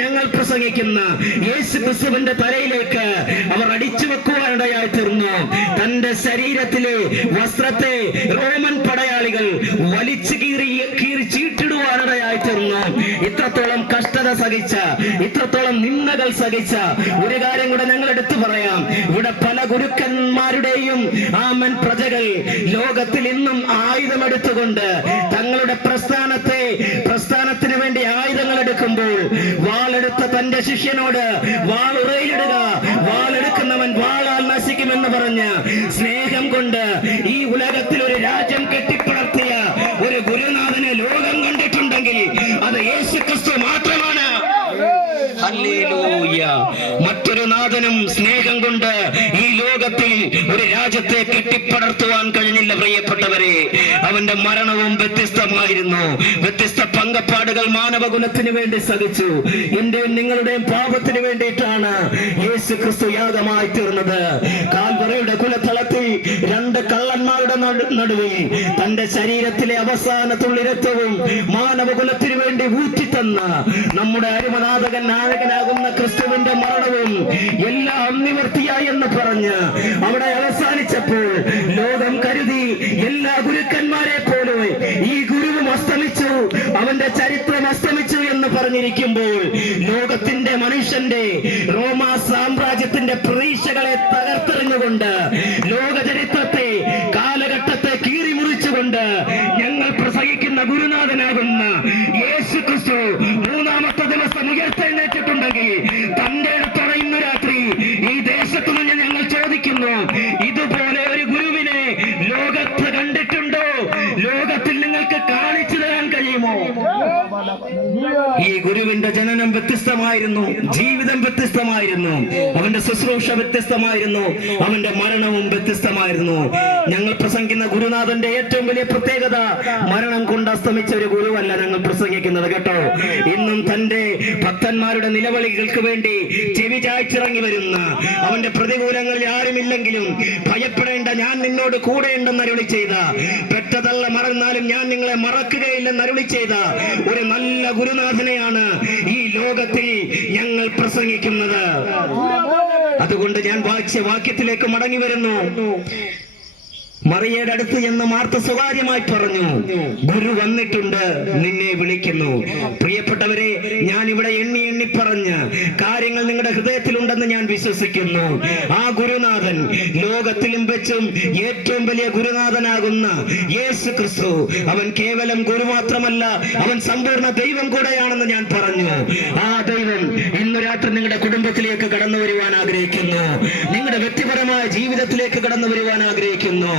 ഞങ്ങൾ പ്രസംഗിക്കുന്ന യേശു ക്രിസ്തുവിന്റെ തലയിലേക്ക് അവർ അടിച്ചു വെക്കുവാനിടയായി തീർന്നു. തന്റെ ശരീരത്തിലെ വസ്ത്രത്തെ റോമൻ പടയാളികൾ വലിച്ചു കീറി ചീട്ടിടുവാനിടയായി തീർന്നു. ഇത്രത്തോളം കഷ്ടത സഹിച്ച, ഇത്രത്തോളം നിന്ദകൾ സഹിച്ച ഒരു കാര്യം കൂടെ ഞങ്ങൾ എടുത്തു പറയാം. ഇവിടെ പല ഗുരുക്കന്മാരുടെയും ആമൻ പ്രജകൾ ലോകത്തിൽ ഇന്നും ആയുധമെടുത്തുകൊണ്ട് തങ്ങളുടെ പ്രസ്ഥാനത്തിന് വേണ്ടി ആയുധങ്ങൾ എടുക്കുമ്പോൾ വാളെടുത്ത തന്റെ ശിഷ്യനോട് വാളുറയിലിടുക, വാളെടുക്കുന്നവൻ വാളാൽ നശിക്കുമെന്ന് പറഞ്ഞ് സ്നേഹം കൊണ്ട് ഈ ഉലകത്തിൽ ഒരു രാജ്യം കെട്ടിപ്പടർത്തിയ ഒരു ഗുരുനാഥനെ ലോകം കണ്ടിട്ടുണ്ടെങ്കിൽ അത് യേശു ക്രിസ്തു മാത്രമാണ്. ഹല്ലേലൂയ. മറ്റൊരു നാഥനും സ്നേഹം കൊണ്ട് ഈ ലോകത്തിൽ ഒരു രാജ്യത്തെ കെട്ടിപ്പടർത്തുവാൻ കഴിഞ്ഞില്ല. പ്രിയപ്പെട്ടവരെ, അവന്റെ മരണവും വ്യത്യസ്തമായിരുന്നു. വ്യത്യസ്ത പങ്കപ്പാടുകൾ മാനവകുലത്തിന് വേണ്ടി സഹിച്ചു. എന്റെയും നിങ്ങളുടെയും പാപത്തിന് വേണ്ടിയിട്ടാണ് യേശു ക്രിസ്തു യാഗമായി തീർന്നത്. കാൽവറയുടെ കുലത്തളത്തിൽ രണ്ട് കള്ളന്മാരുടെ നടുവിൽ തന്റെ ശരീരത്തിലെ അവസാന തുള്ളിരത്വവും മാനവകുലത്തിന് വേണ്ടി ഊറ്റിത്തന്ന നമ്മുടെ അരുമനാഥകൻ നായകനാകുന്ന ക്രിസ്തുവിന്റെ മരണവും എല്ലാം നിവർത്തിയായി എന്ന് പറഞ്ഞ് അവിടെ അവസാനിച്ചപ്പോൾ ലോകം കരുതി എല്ലാ ഗുരുക്കന്മാരെ പോലെ ഈ ഗുരുവും അസ്തമിച്ചു, അവന്റെ ചരിത്രം അസ്തമിച്ചു എന്ന് പറഞ്ഞിരിക്കുമ്പോൾ ലോകത്തിന്റെ മനുഷ്യന്റെ റോമാ സാമ്രാജ്യത്തിന്റെ പ്രതീക്ഷകളെ തകർത്തെറിഞ്ഞുകൊണ്ട് ലോക ചരിത്രത്തെ കാലഘട്ടത്തെ കീറിമുറിച്ചുകൊണ്ട് ഞങ്ങൾ പ്രസംഗിക്കുന്ന ഗുരുനാഥനാകുന്ന യേശു ക്രിസ്തു മൂന്നാമത്തെ ദിവസം ഉയർത്തെഴുന്നേറ്റിട്ടുണ്ടെങ്കിൽ തന്റെ ഇടത്തോടെ ഇന്ന് രാത്രി ഈ ദേശത്തു നിന്ന് ഞങ്ങൾ ചോദിക്കുന്നു, ഇതുപോലെ ഒരു ഗുരുവിനെ ലോകത്ത് കണ്ടിട്ടുണ്ടോ? ലോകത്തിൽ നിങ്ങൾക്ക് കാണിച്ചു തരാൻ കഴിയുമോ? ഈ ഗുരുവിന്റെ ജനനം വ്യത്യസ്തമായിരുന്നു, ജീവിതം വ്യത്യസ്തമായിരുന്നു, അവന്റെ ശുശ്രൂഷ വ്യത്യസ്തമായിരുന്നു, അവന്റെ മരണവും വ്യത്യസ്തമായിരുന്നു. ഞങ്ങൾ പ്രസംഗിക്കുന്ന ഗുരുനാഥന്റെ ഏറ്റവും വലിയ പ്രത്യേകത മരണം കൊണ്ട് അസ്തമിച്ച ഒരു ഗുരുവല്ല ഞങ്ങൾ പ്രസംഗിക്കുന്നത്, കേട്ടോ. ഇന്നും തന്റെ ഭക്തന്മാരുടെ നിലവിളികൾക്ക് വേണ്ടി ചെവി ചായ്ച്ചിറങ്ങി വരുന്ന, അവന്റെ പ്രതികൂലങ്ങളിൽ ആരുമില്ലെങ്കിലും ഭയപ്പെടേണ്ട, ഞാൻ നിന്നോട് കൂടെയുണ്ടെന്ന് അരുളി ചെയ്ത, പെട്ടതല്ല മറന്നാലും ഞാൻ നിങ്ങളെ മറക്കുകയില്ലെന്ന് അരുളി ചെയ്ത ഒരു നല്ല ഗുരുനാഥനെയാണ് ഈ ലോകത്തിൽ ഞങ്ങൾ പ്രസംഗിക്കുന്നത്. അതുകൊണ്ട് ഞാൻ വായിച്ച വാക്യത്തിലേക്ക് മടങ്ങി വരുന്നു. മറിയയുടെ അടുത്ത് എന്ന് മാർത്ത സ്വകാര്യമായി പറഞ്ഞു, ഗുരു വന്നിട്ടുണ്ട്, നിന്നെ വിളിക്കുന്നു. പ്രിയപ്പെട്ടവരെ, ഞാൻ ഇവിടെ എണ്ണി എണ്ണി പറഞ്ഞ് കാര്യങ്ങൾ നിങ്ങളുടെ ഹൃദയത്തിലുണ്ടെന്ന് ഞാൻ വിശ്വസിക്കുന്നു. ആ ഗുരുനാഥൻ ലോകത്തിലും വെച്ചും ഏറ്റവും വലിയ ഗുരുനാഥനാകുന്ന യേശു ക്രിസ്തു, അവൻ കേവലം ഗുരു മാത്രമല്ല, അവൻ സമ്പൂർണ്ണ ദൈവം കൂടെയാണെന്ന് ഞാൻ പറഞ്ഞു. ആ ദൈവം ഇന്ന് രാത്രി നിങ്ങളുടെ കുടുംബത്തിലേക്ക് കടന്നു വരുവാൻ ആഗ്രഹിക്കുന്നു, നിങ്ങളുടെ വ്യക്തിപരമായ ജീവിതത്തിലേക്ക് കടന്നു വരുവാൻ ആഗ്രഹിക്കുന്നു.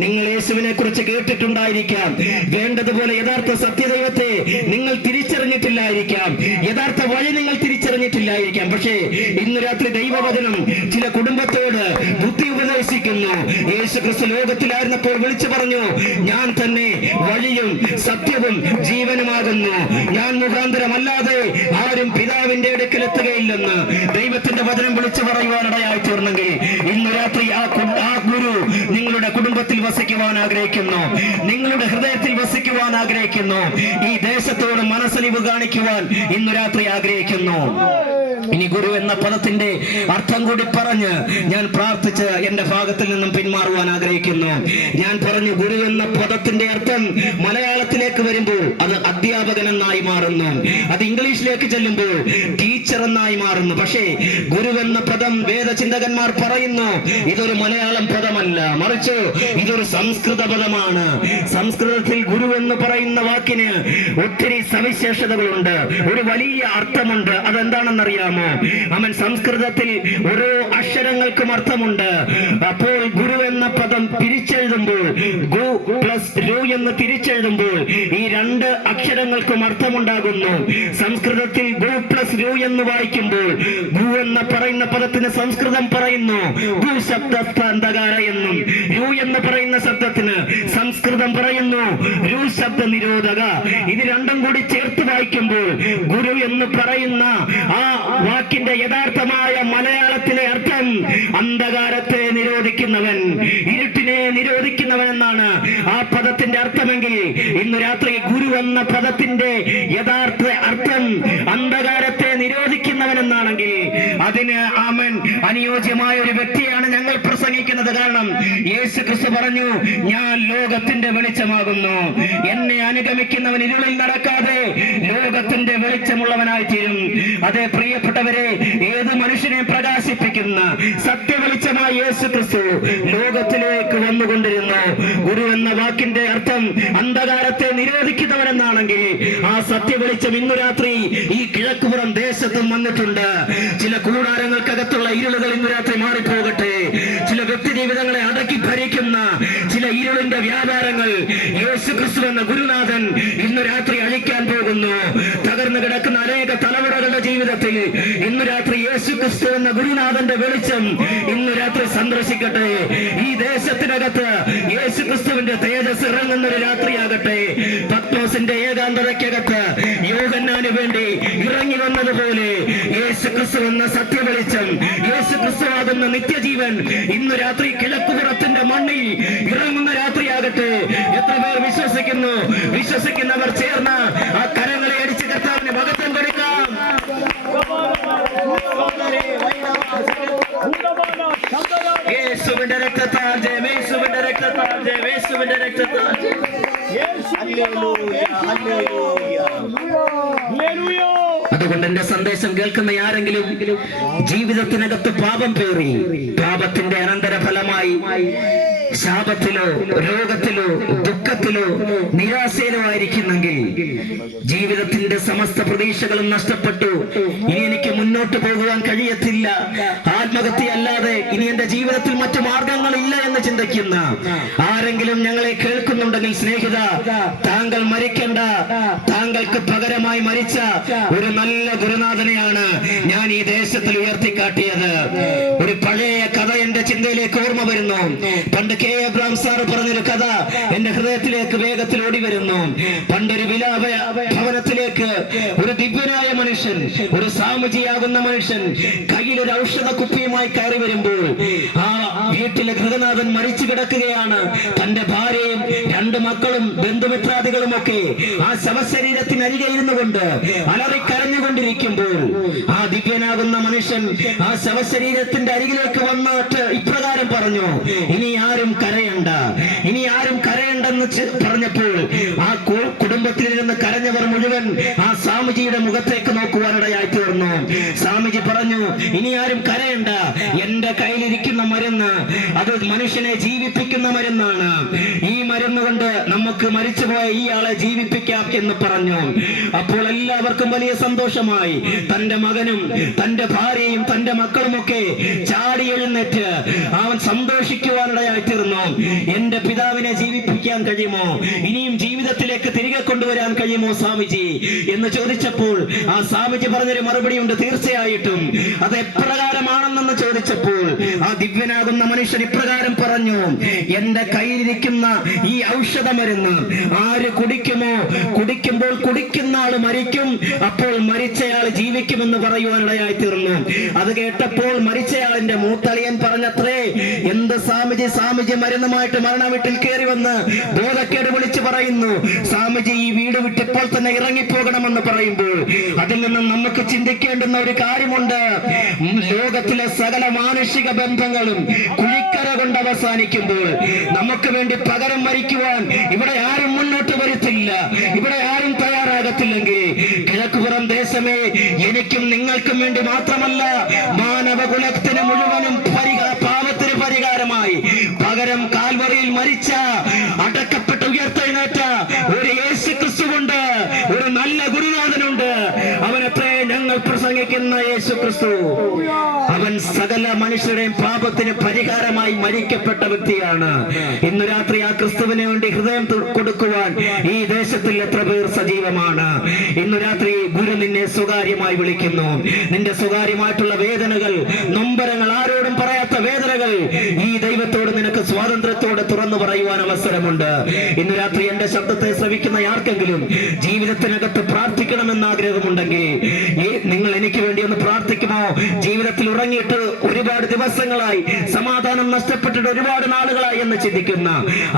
നിങ്ങൾ യേശുവിനെ കുറിച്ച് കേട്ടിട്ടുണ്ടായിരിക്കാം, വേണ്ടതുപോലെ യഥാർത്ഥ സത്യദൈവത്തെ നിങ്ങൾ തിരിച്ചറിഞ്ഞിട്ടില്ലായിരിക്കാം, യഥാർത്ഥ വഴി നിങ്ങൾ തിരിച്ചറിഞ്ഞിട്ടില്ലായിരിക്കാം. പക്ഷേ ഇന്ന് രാത്രി ദൈവവചനം ചില കുടുംബത്തോട് ബുദ്ധി ഉപദേശിക്കുന്നു. യേശു ക്രിസ്തു ലോകത്തിലായിരുന്നപ്പോൾ വിളിച്ചു പറഞ്ഞു, ഞാൻ തന്നെ വഴിയും സത്യവും ജീവനുമാകുന്നു, ഞാൻ മുഖാന്തരമല്ലാതെ ആരും പിതാവിന്റെ അടുക്കലെത്തുകയില്ലെന്ന് ദൈവത്തിന്റെ വചനം വിളിച്ചു പറയുവാനിടയായി തീർന്നെങ്കിൽ ഇന്ന് രാത്രി ആ ഗുരു നിങ്ങളുടെ കുടുംബത്തിൽ വസിക്കുവാൻ ആഗ്രഹിക്കുന്നു, നിങ്ങളുടെ ഹൃദയത്തിൽ വസിക്കുവാൻ ആഗ്രഹിക്കുന്നു, ഈ ദേശത്തോട് മനസ്സലിവ് കാണിക്കുവാൻ ഇന്ന് രാത്രി ആഗ്രഹിക്കുന്നു. ഇനി ഗുരു എന്ന പദത്തിന്റെ അർത്ഥം കൂടി പറഞ്ഞ് ഞാൻ പ്രാർത്ഥിച്ച് എന്റെ ഭാഗത്തിൽ നിന്നും പിന്മാറുവാൻ ആഗ്രഹിക്കുന്നു. ഞാൻ പറഞ്ഞു, ഗുരു എന്ന പദത്തിന്റെ അർത്ഥം മലയാളത്തിലേക്ക് വരുമ്പോൾ അത് അധ്യാപകൻ എന്നായി മാറുന്നു, അത് ഇംഗ്ലീഷിലേക്ക് ചെല്ലുമ്പോൾ ടീച്ചർ എന്നായി മാറുന്നു. പക്ഷേ ഗുരു എന്ന പദം വേദചിന്തകന്മാർ പറയുന്നു ഇതൊരു മലയാളം പദമല്ല, മറിച്ച് ഇതൊരു സംസ്കൃത പദമാണ്. സംസ്കൃതത്തിൽ ഗുരു എന്ന് പറയുന്ന വാക്കിന് ഒത്തിരി സവിശേഷതകളുണ്ട്, ഒരു വലിയ അർത്ഥമുണ്ട്. അതെന്താണെന്നറിയാമോ? അവൻ സംസ്കൃതത്തിൽ ഓരോ അക്ഷരങ്ങൾക്കും അർത്ഥമുണ്ട്. അപ്പോൾ ഗുരു എന്ന പദം തിരിച്ചെഴുതുമ്പോൾ ഗു പ്ലസ് രു എന്ന് തിരിച്ചെഴുതുമ്പോൾ ഈ രണ്ട് അക്ഷരങ്ങൾക്കും അർത്ഥമുണ്ടാകുന്നു. സംസ്കൃതത്തിൽ ഗു പ്ലസ് രു എന്ന് വായിക്കുമ്പോൾ ഗു എന്ന് പറയുന്ന പദത്തിന് സംസ്കൃതം പറയുന്നു ഗു ശബ്ദസ്തന്ധകാര എന്നും, രു എന്ന് പറയുന്ന ശബ്ദത്തിന് സംസ്കൃതം പറയുന്നു രു ശബ്ദ നിരോധക. ഇത് രണ്ടും കൂടി ചേർത്ത് വായിക്കുമ്പോൾ ഗുരു എന്ന് പറയുന്ന ആ വാക്കിന്റെ യഥാർത്ഥമായ മലയാളത്തിലെ അർത്ഥം അന്ധകാരത്തെ നിരോധിക്കുന്നവൻ, ഇരുട്ടിനെ നിരോധിക്കുന്നവൻ എന്നാണ് ആ പദത്തിന്റെ അർത്ഥമെങ്കിൽ ഇന്ന് രാത്രി ഗുരു എന്ന പദത്തിന്റെ യഥാർത്ഥ അർത്ഥം അന്ധകാരത്തെ നിരോധിക്കുന്നവൻ എന്നാണെങ്കിൽ അതിന് ആമൻ അനുയോജ്യമായ ഒരു വ്യക്തിയാണ് ഞങ്ങൾ പ്രസംഗിക്കുന്നത്. കാരണം യേശു ക്രിസ്തു പറഞ്ഞു, ഞാൻ ലോകത്തിന്റെ വെളിച്ചമാകുന്നു, എന്നെ അനുഗമിക്കുന്നവൻ ഇരുളിൽ നടക്കാതെ ലോകത്തിന്റെ വെളിച്ചമുള്ളവനായി തീരും. അതേ പ്രിയപ്പെട്ടവരെ, ഏത് മനുഷ്യനെ പ്രകാശിപ്പിക്കുന്ന സത്യവെളിച്ചമായ യേശു ക്രിസ്തു ലോകത്തിലേക്ക് വന്നുകൊണ്ടിരുന്നു. ഗുരു എന്ന വാക്കിന്റെ അർത്ഥം അന്ധകാരത്തെ നിരോധിക്കുന്നവനെന്നാണെങ്കിൽ ആ സത്യവെളിച്ചം ഇന്നു രാത്രി ഈ കിഴക്കുപുറം ദേശത്തും വന്നിട്ടുണ്ട്. ചില കൂടാരങ്ങൾക്കകത്തുള്ള ഇരുളുകൾ ഇന്നു രാത്രി മാറിപ്പോകട്ടെ. ചില വ്യക്തി ജീവിതങ്ങളെ അടക്കി ഭരിക്കുന്ന ചില ഇരുളിന്റെ വ്യാപാരങ്ങൾ യേശു ക്രിസ്തു എന്ന ഗുരുനാഥൻ ഇന്നു രാത്രി അഴിക്കാൻ പോകുന്നു. തകർന്നു കിടക്കുന്ന അനേക തലമുറകളുടെ ജീവിതത്തിൽ ഇന്നു രാത്രി യേശു ക്രിസ്തു എന്ന ഗുരുനാഥന്റെ വെളിച്ചം ഇന്നു രാത്രി സന്ദർശിക്കട്ടെ. ഈ ദേശത്തിനകത്ത് യേശു ക്രിസ്തുവിന്റെ തേജസ് ഇറങ്ങുന്ന ഒരു രാത്രിയാകട്ടെ. പത്മോസിന്റെ ഏകാന്തതയ്ക്കകത്ത് യോഹന്നാന് വേണ്ടി ഇറങ്ങി വന്നതുപോലെ യേശു ക്രിസ്തു എന്ന സത്യവെളിച്ചം, യേശു ക്രിസ്തു ആകുന്ന നിത്യജീവൻ ഇന്ന് രാത്രി കിഴക്കുപുറത്തിന്റെ മണ്ണിൽ ഇറങ്ങുന്ന രാത്രിയാകട്ടെ. എത്ര പേർ വിശ്വസിക്കുന്നു? വിശ്വസിക്കുന്നവർ ചേർന്ന് ആ കരങ്ങളെ അടിച്ച് കർത്താവിന് മഹത്വം കൊടുക്കാം. യേശുവിന്റെ രക്തത്താൽ ജയം, യേശുവിന്റെ രക്തത്താൽ ജയം, യേശുവിന്റെ രക്തത്താൽ ജയം. അതുകൊണ്ട് എന്റെ സന്ദേശം കേൾക്കുന്ന ആരെങ്കിലും ജീവിതത്തിനകത്ത് പാപം പേറി പാപത്തിന്റെ അനന്തരഫലമായി ശാപത്തിലോ രോഗത്തിലോ ദുഃഖത്തിലോ നിരാശയിലോ ആയിരിക്കുന്നെങ്കിൽ, ജീവിതത്തിന്റെ സമസ്ത പ്രതീക്ഷകളും നഷ്ടപ്പെട്ടു, ഇനി എനിക്ക് മുന്നോട്ട് പോകുവാൻ കഴിയത്തില്ല, ആത്മഹത്യയല്ലാതെ ഇനി എന്റെ ജീവിതത്തിൽ മറ്റു മാർഗങ്ങളില്ല എന്ന് ചിന്തിക്കുന്ന ആരെങ്കിലും ഞങ്ങളെ കേൾക്കുന്നുണ്ടെങ്കിൽ, സ്നേഹിത, താങ്കൾ മരിക്കേണ്ട. താങ്കൾക്ക് പകരമായി മരിച്ച ഒരു നല്ല ഗുരുനാഥനെയാണ് ഞാൻ ഈ ദേശത്തിൽ ഉയർത്തിക്കാട്ടിയത്. ഒരു പഴയ കഥ എന്റെ ചിന്തയിലേക്ക് ഓർമ്മ വരുന്നു. പണ്ട് കെ എബ്രഹാം സാർ പറഞ്ഞൊരു കഥ എന്റെ ഹൃദയത്തിലേക്ക് വേഗത്തിൽ ഓടി വരുന്നു. പണ്ടൊരു വിലാപ ഭവനത്തിലേക്ക് ഒരു ദിവ്യനായ മനുഷ്യൻ, ഒരു സാമുജിയാകുന്ന മനുഷ്യൻ കയ്യിലൊരു ഔഷധ കുപ്പിയുമായി കയറി വരുമ്പോൾ ആ വീട്ടിലെ ഗൃഹനാഥൻ മരിച്ചു കിടക്കുകയാണ്. തന്റെ ഭാര്യയും രണ്ട് മക്കളും ബന്ധുമിത്രാദികളും ഒക്കെ ആ ശവശരീരത്തിനരികെ ഇരുന്നു കൊണ്ട് അലറിക്കരഞ്ഞുകൊണ്ടിരിക്കുമ്പോൾ ആ ദിവ്യനാകുന്ന മനുഷ്യൻ ആ ശവശരീരത്തിന്റെ അരികിലേക്ക് വന്നിട്ട് ഇപ്രകാരം പറഞ്ഞു, ഇനി ആരും കരയണ്ട, ഇനി ആരും കരയണ്ടെന്ന് പറഞ്ഞപ്പോൾ ആ കുടുംബത്തിൽ നിന്ന് കരഞ്ഞവർ മുഴുവൻ ആ സ്വാമിജിയുടെ മുഖത്തേക്ക് നോക്കുവാനിടയായി തീർന്നു. സ്വാമിജി പറഞ്ഞു, ഇനി ആരും കരയണ്ട, എന്റെ കയ്യിലിരിക്കുന്ന മരുന്ന് അത് മനുഷ്യനെ ജീവിപ്പിക്കുന്ന മരുന്നാണ്. ഈ മരുന്ന് കൊണ്ട് നമുക്ക് മരിച്ചുപോയ ഈ ആളെ ജീവിപ്പിക്കാം എന്ന് പറഞ്ഞു. അപ്പോൾ എല്ലാവർക്കും വലിയ സന്തോഷമായി. തന്റെ മകനും തന്റെ ഭാര്യയും തന്റെ മക്കളുമൊക്കെ ചാടി എഴുന്നേറ്റ് അവൻ സന്തോഷിക്കുവാനിടയായി തീർന്നു. എന്റെ പിതാവിനെ ജീവിപ്പിക്കാൻ കഴിയുമോ? ഇനിയും ജീവിതത്തിലേക്ക് തിരികെ കൊണ്ടുവരാൻ കഴിയുമോ സ്വാമിജി എന്ന് ചോദിച്ചപ്പോൾ ആ സ്വാമിജി പറഞ്ഞൊരു മറുപടി ഉണ്ട്, തീർച്ചയായിട്ടും. അത് എപ്രകാരമാണെന്ന് ചോദിച്ചപ്പോൾ ആ ദിവ്യനാകുന്ന മനുഷ്യൻ ഇപ്രകാരം പറഞ്ഞു, എന്റെ കയ്യിലിരിക്കുന്ന ഈ ഔഷധ മരുന്ന് ആര് കുടിക്കുമോ, കുടിക്കുമ്പോൾ കുടിക്കുന്ന ആള് മരിക്കും, അപ്പോൾ മരിച്ചയാൾ ജീവിക്കുമെന്ന് പറയുവാനിടയായി തീർന്നു. അത് കേട്ടപ്പോൾ മരിച്ചയാളിന്റെ മൂത്തളിയൻ പറഞ്ഞത്രേ, എന്ത് സ്വാമിജി, സ്വാമിജി മരുന്നുമായിട്ട് മരണ വീട്ടിൽ കയറി വന്ന് ബോധക്കേട് വിളിച്ചു പറയുന്നു. സ്വാമി സ്വാമിജി ഈ വീട് വിട്ടിപ്പോൾ തന്നെ ഇറങ്ങിപ്പോകണമെന്ന് പറയുമ്പോൾ അതിൽ നിന്ന് നമുക്ക് ചിന്തിക്കേണ്ടുന്ന ഒരു കാര്യമുണ്ട്. ലോകത്തിലെ സകല മാനുഷിക ബന്ധങ്ങളും കുഴിക്കര കൊണ്ട് അവസാനിക്കുമ്പോൾ നമുക്ക് വേണ്ടി പകരം മരിക്കുവാൻ ഇവിടെ ആരും മുന്നോട്ട് വരുത്തില്ല, ഇവിടെ ആരും തയ്യാറാകത്തില്ലെങ്കിൽ കിഴക്കുപുറം ദേശമേ, എനിക്കും നിങ്ങൾക്കും വേണ്ടി മാത്രമല്ല, മാനവകുലത്തിന് മുഴുവനും പാപത്തിന് പരിഹാരമായി പകരം കാൽവറിയിൽ മരിച്ച, അടക്കപ്പെട്ട് ഉയർത്തെഴുന്നേറ്റ ഒരു യേശു ക്രിസ്തുവുണ്ട്, ഒരു നല്ല ഗുരുനാഥനുണ്ട്. അവനത്രേ ഞങ്ങൾ പ്രസംഗിക്കുന്ന യേശു ക്രിസ്തു. അവൻ സകല മനുഷ്യരുടെയും പാപത്തിന് പരിഹാരമായി മരിക്കപ്പെട്ട വ്യക്തിയാണ്. ഇന്ന് രാത്രി ആ ക്രിസ്തുവിന് വേണ്ടി ഹൃദയം കൊടുക്കുവാൻ ഈ ദേശത്തിൽ എത്ര പേർ സജീവമാണ്? ഇന്ന് രാത്രി ഗുരു നിന്നെ സ്വകാര്യമായി വിളിക്കുന്നു. നിന്റെ സ്വകാര്യമായിട്ടുള്ള വേദനകൾ, നൊമ്പരങ്ങൾ, ആരോടും പറയാത്ത വേദനകൾ ഈ ദൈവത്തോട് നിനക്ക് സ്വാതന്ത്ര്യത്തോടെ തുറന്നു പറയുവാൻ അവസരമുണ്ട്. ഇന്ന് രാത്രി എന്റെ ശബ്ദത്തെ ശ്രവിക്കുന്ന ആർക്കെങ്കിലും ജീവിതത്തിനകത്ത് പ്രാർത്ഥിക്കണമെന്ന് ആഗ്രഹമുണ്ടെങ്കിൽ നിങ്ങൾ എനിക്ക് വേണ്ടി ഒന്ന് പ്രാർത്ഥിക്കുമോ? ജീവിതത്തിൽ ഉറങ്ങിയിട്ട് ഒരുപാട് ദിവസങ്ങളായി, സമാധാനം നഷ്ടപ്പെട്ടിട്ട് ഒരുപാട് നാളുകളായി എന്ന് ചിന്തിക്കുന്ന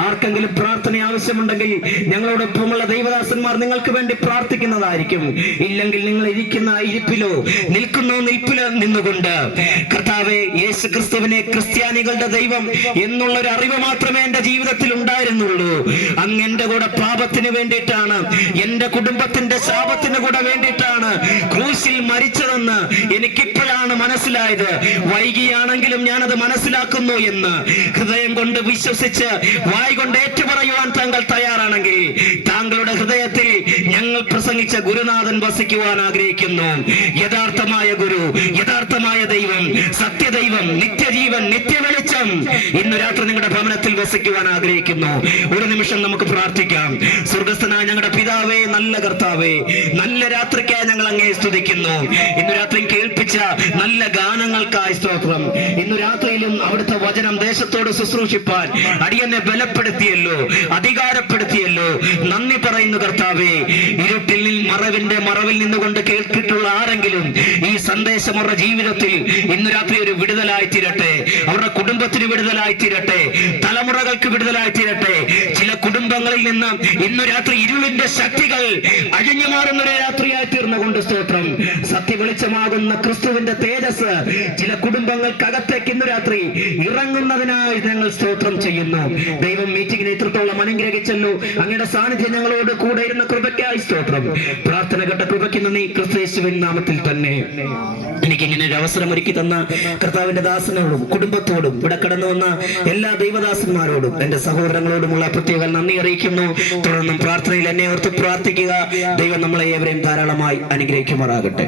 ആർക്കെങ്കിലും പ്രാർത്ഥന ആവശ്യമുണ്ടെങ്കിൽ ഞങ്ങളോടൊപ്പമുള്ള ദൈവദാസന്മാർ നിങ്ങൾക്ക് വേണ്ടി പ്രാർത്ഥിക്കുന്നതായിരിക്കും. ഇല്ലെങ്കിൽ നിങ്ങൾ ഇരിക്കുന്ന ഇരിപ്പിലോ നിൽക്കുന്നോ നിൽപ്പിലോ നിന്നുകൊണ്ട് കർത്താവേ, യേശു ക്രിസ്തുവിനെ ക്രിസ്ത്യാനികളുടെ ദൈവം എന്നുള്ളൊരു അറിവ് മാത്രമേ എന്റെ ജീവിതത്തിൽ ഉണ്ടായിരുന്നുള്ളൂ. അങ്ങ് എന്റെ കൂടെ പാപത്തിന് വേണ്ടിയിട്ടാണ്, എന്റെ കുടുംബത്തിന്റെ ശാപത്തിന് കൂടെ വേണ്ടിയിട്ടാണ് ക്രൂശിൽ മരിച്ചതെന്ന് എനിക്കിപ്പോഴാണ് മനസ്സിലായത്. വൈകിയാണെങ്കിലും ഞാനത് മനസ്സിലാക്കുന്നു എന്ന് ഹൃദയം കൊണ്ട് വിശ്വസിച്ച് വായ് കൊണ്ട് ഏറ്റുപറയുവാൻ താങ്കൾ തയ്യാറാണെങ്കിൽ താങ്കളുടെ ഹൃദയത്തിൽ ഞങ്ങൾ പ്രസംഗിച്ച ഗുരുനാഥൻ വസിക്കുവാൻ ആഗ്രഹിക്കുന്നു. യഥാർത്ഥമായ ഗുരു, യഥാർത്ഥമായ ദൈവം, സത്യദൈവം, നിത്യജീവൻ, നിത്യവെളിച്ചം ഇന്ന് രാത്രി നിങ്ങളുടെ ഭവനത്തിൽ വസിക്കുവാൻ ആഗ്രഹിക്കുന്നു. ഒരു നിമിഷം നമുക്ക് പ്രാർത്ഥിക്കാം. സ്വർഗസ്ഥനായ ഞങ്ങളുടെ പിതാവേ, നല്ല കർത്താവേ, നല്ല രാത്രിക്കായി ഞങ്ങൾ അങ്ങേ സ്തുതിക്കുന്നു. ഇന്ന് രാത്രി കേൾപ്പിച്ച നല്ല ഗാനങ്ങൾക്കായി സ്തോത്രം. ഇന്ന് രാത്രിയിലും അവിടുത്തെ വചനം ദേശത്തോട് ശുശ്രൂഷിപ്പാൻ അടിയനെ ബലപ്പെടുത്തിയല്ലോ, അധികാരപ്പെടുത്തിയല്ലോ. നന്ദി പറയുന്നു കർത്താവേ. ഇരുട്ടിൽ മറവിന്റെ മറവിൽ നിന്നുകൊണ്ട് കേൾക്കിട്ടുള്ള ആരെങ്കിലും ഈ സന്ദേശം അവരുടെ ജീവിതത്തിൽ ഇന്ന് രാത്രി ഒരു വിടുതലായി തീരട്ടെ. അവരുടെ കുടുംബത്തിന് വിടുതലായി തീരട്ടെ, തലമുറകൾക്ക് വിടുതലായി തീരട്ടെ. ചില കുടുംബങ്ങളിൽ നിന്ന് ഇന്ന് രാത്രി ഇരുളിന്റെ ശക്തികൾ അഴിഞ്ഞു മാറുന്ന ഒരു രാത്രിയായി തീർന്നുകൊണ്ട് സ്തോത്രം. സത്യവെളിച്ചമാകുന്ന ക്രിസ്തുവിന്റെ തേജസ് ചില കുടുംബങ്ങൾക്കകത്തേക്ക് ഇന്ന് രാത്രി ഇറങ്ങുന്നതിനായി ഞങ്ങൾ സ്തോത്രം ചെയ്യുന്നു. ദൈവം മീറ്റിംഗിനെ ഇത്രത്തോളം അനുഗ്രഹിച്ചല്ലോ. അങ്ങയുടെ സാന്നിധ്യം ഞങ്ങളോട് കൂടെ ഇരുന്ന കൃപയ്ക്കായി സ്തോത്രം. പ്രാർത്ഥന കേട്ട കൃപയ്ക്ക് നന്ദി, ക്രിസ്തുയേശുവിൻ നാമത്തിൽ തന്നെ. എനിക്കിങ്ങനെ ഒരു അവസരം ഒരുക്കി തന്ന കർത്താവിന്റെ ദാസനോടും കുടുംബത്തോടും ഇവിടെ കടന്നു വന്ന എല്ലാ ദൈവദാസന്മാരോടും എന്റെ സഹോദരങ്ങളോടുമുള്ള പ്രത്യേക നന്ദി അറിയിക്കുന്നു. തുടർന്നും പ്രാർത്ഥനയിൽ എന്നെ ഓർത്ത് പ്രാർത്ഥിക്കുക. ദൈവം നമ്മളെ ഏവരെയും ധാരാളമായി അനുഗ്രഹിക്കുമാറാകട്ടെ.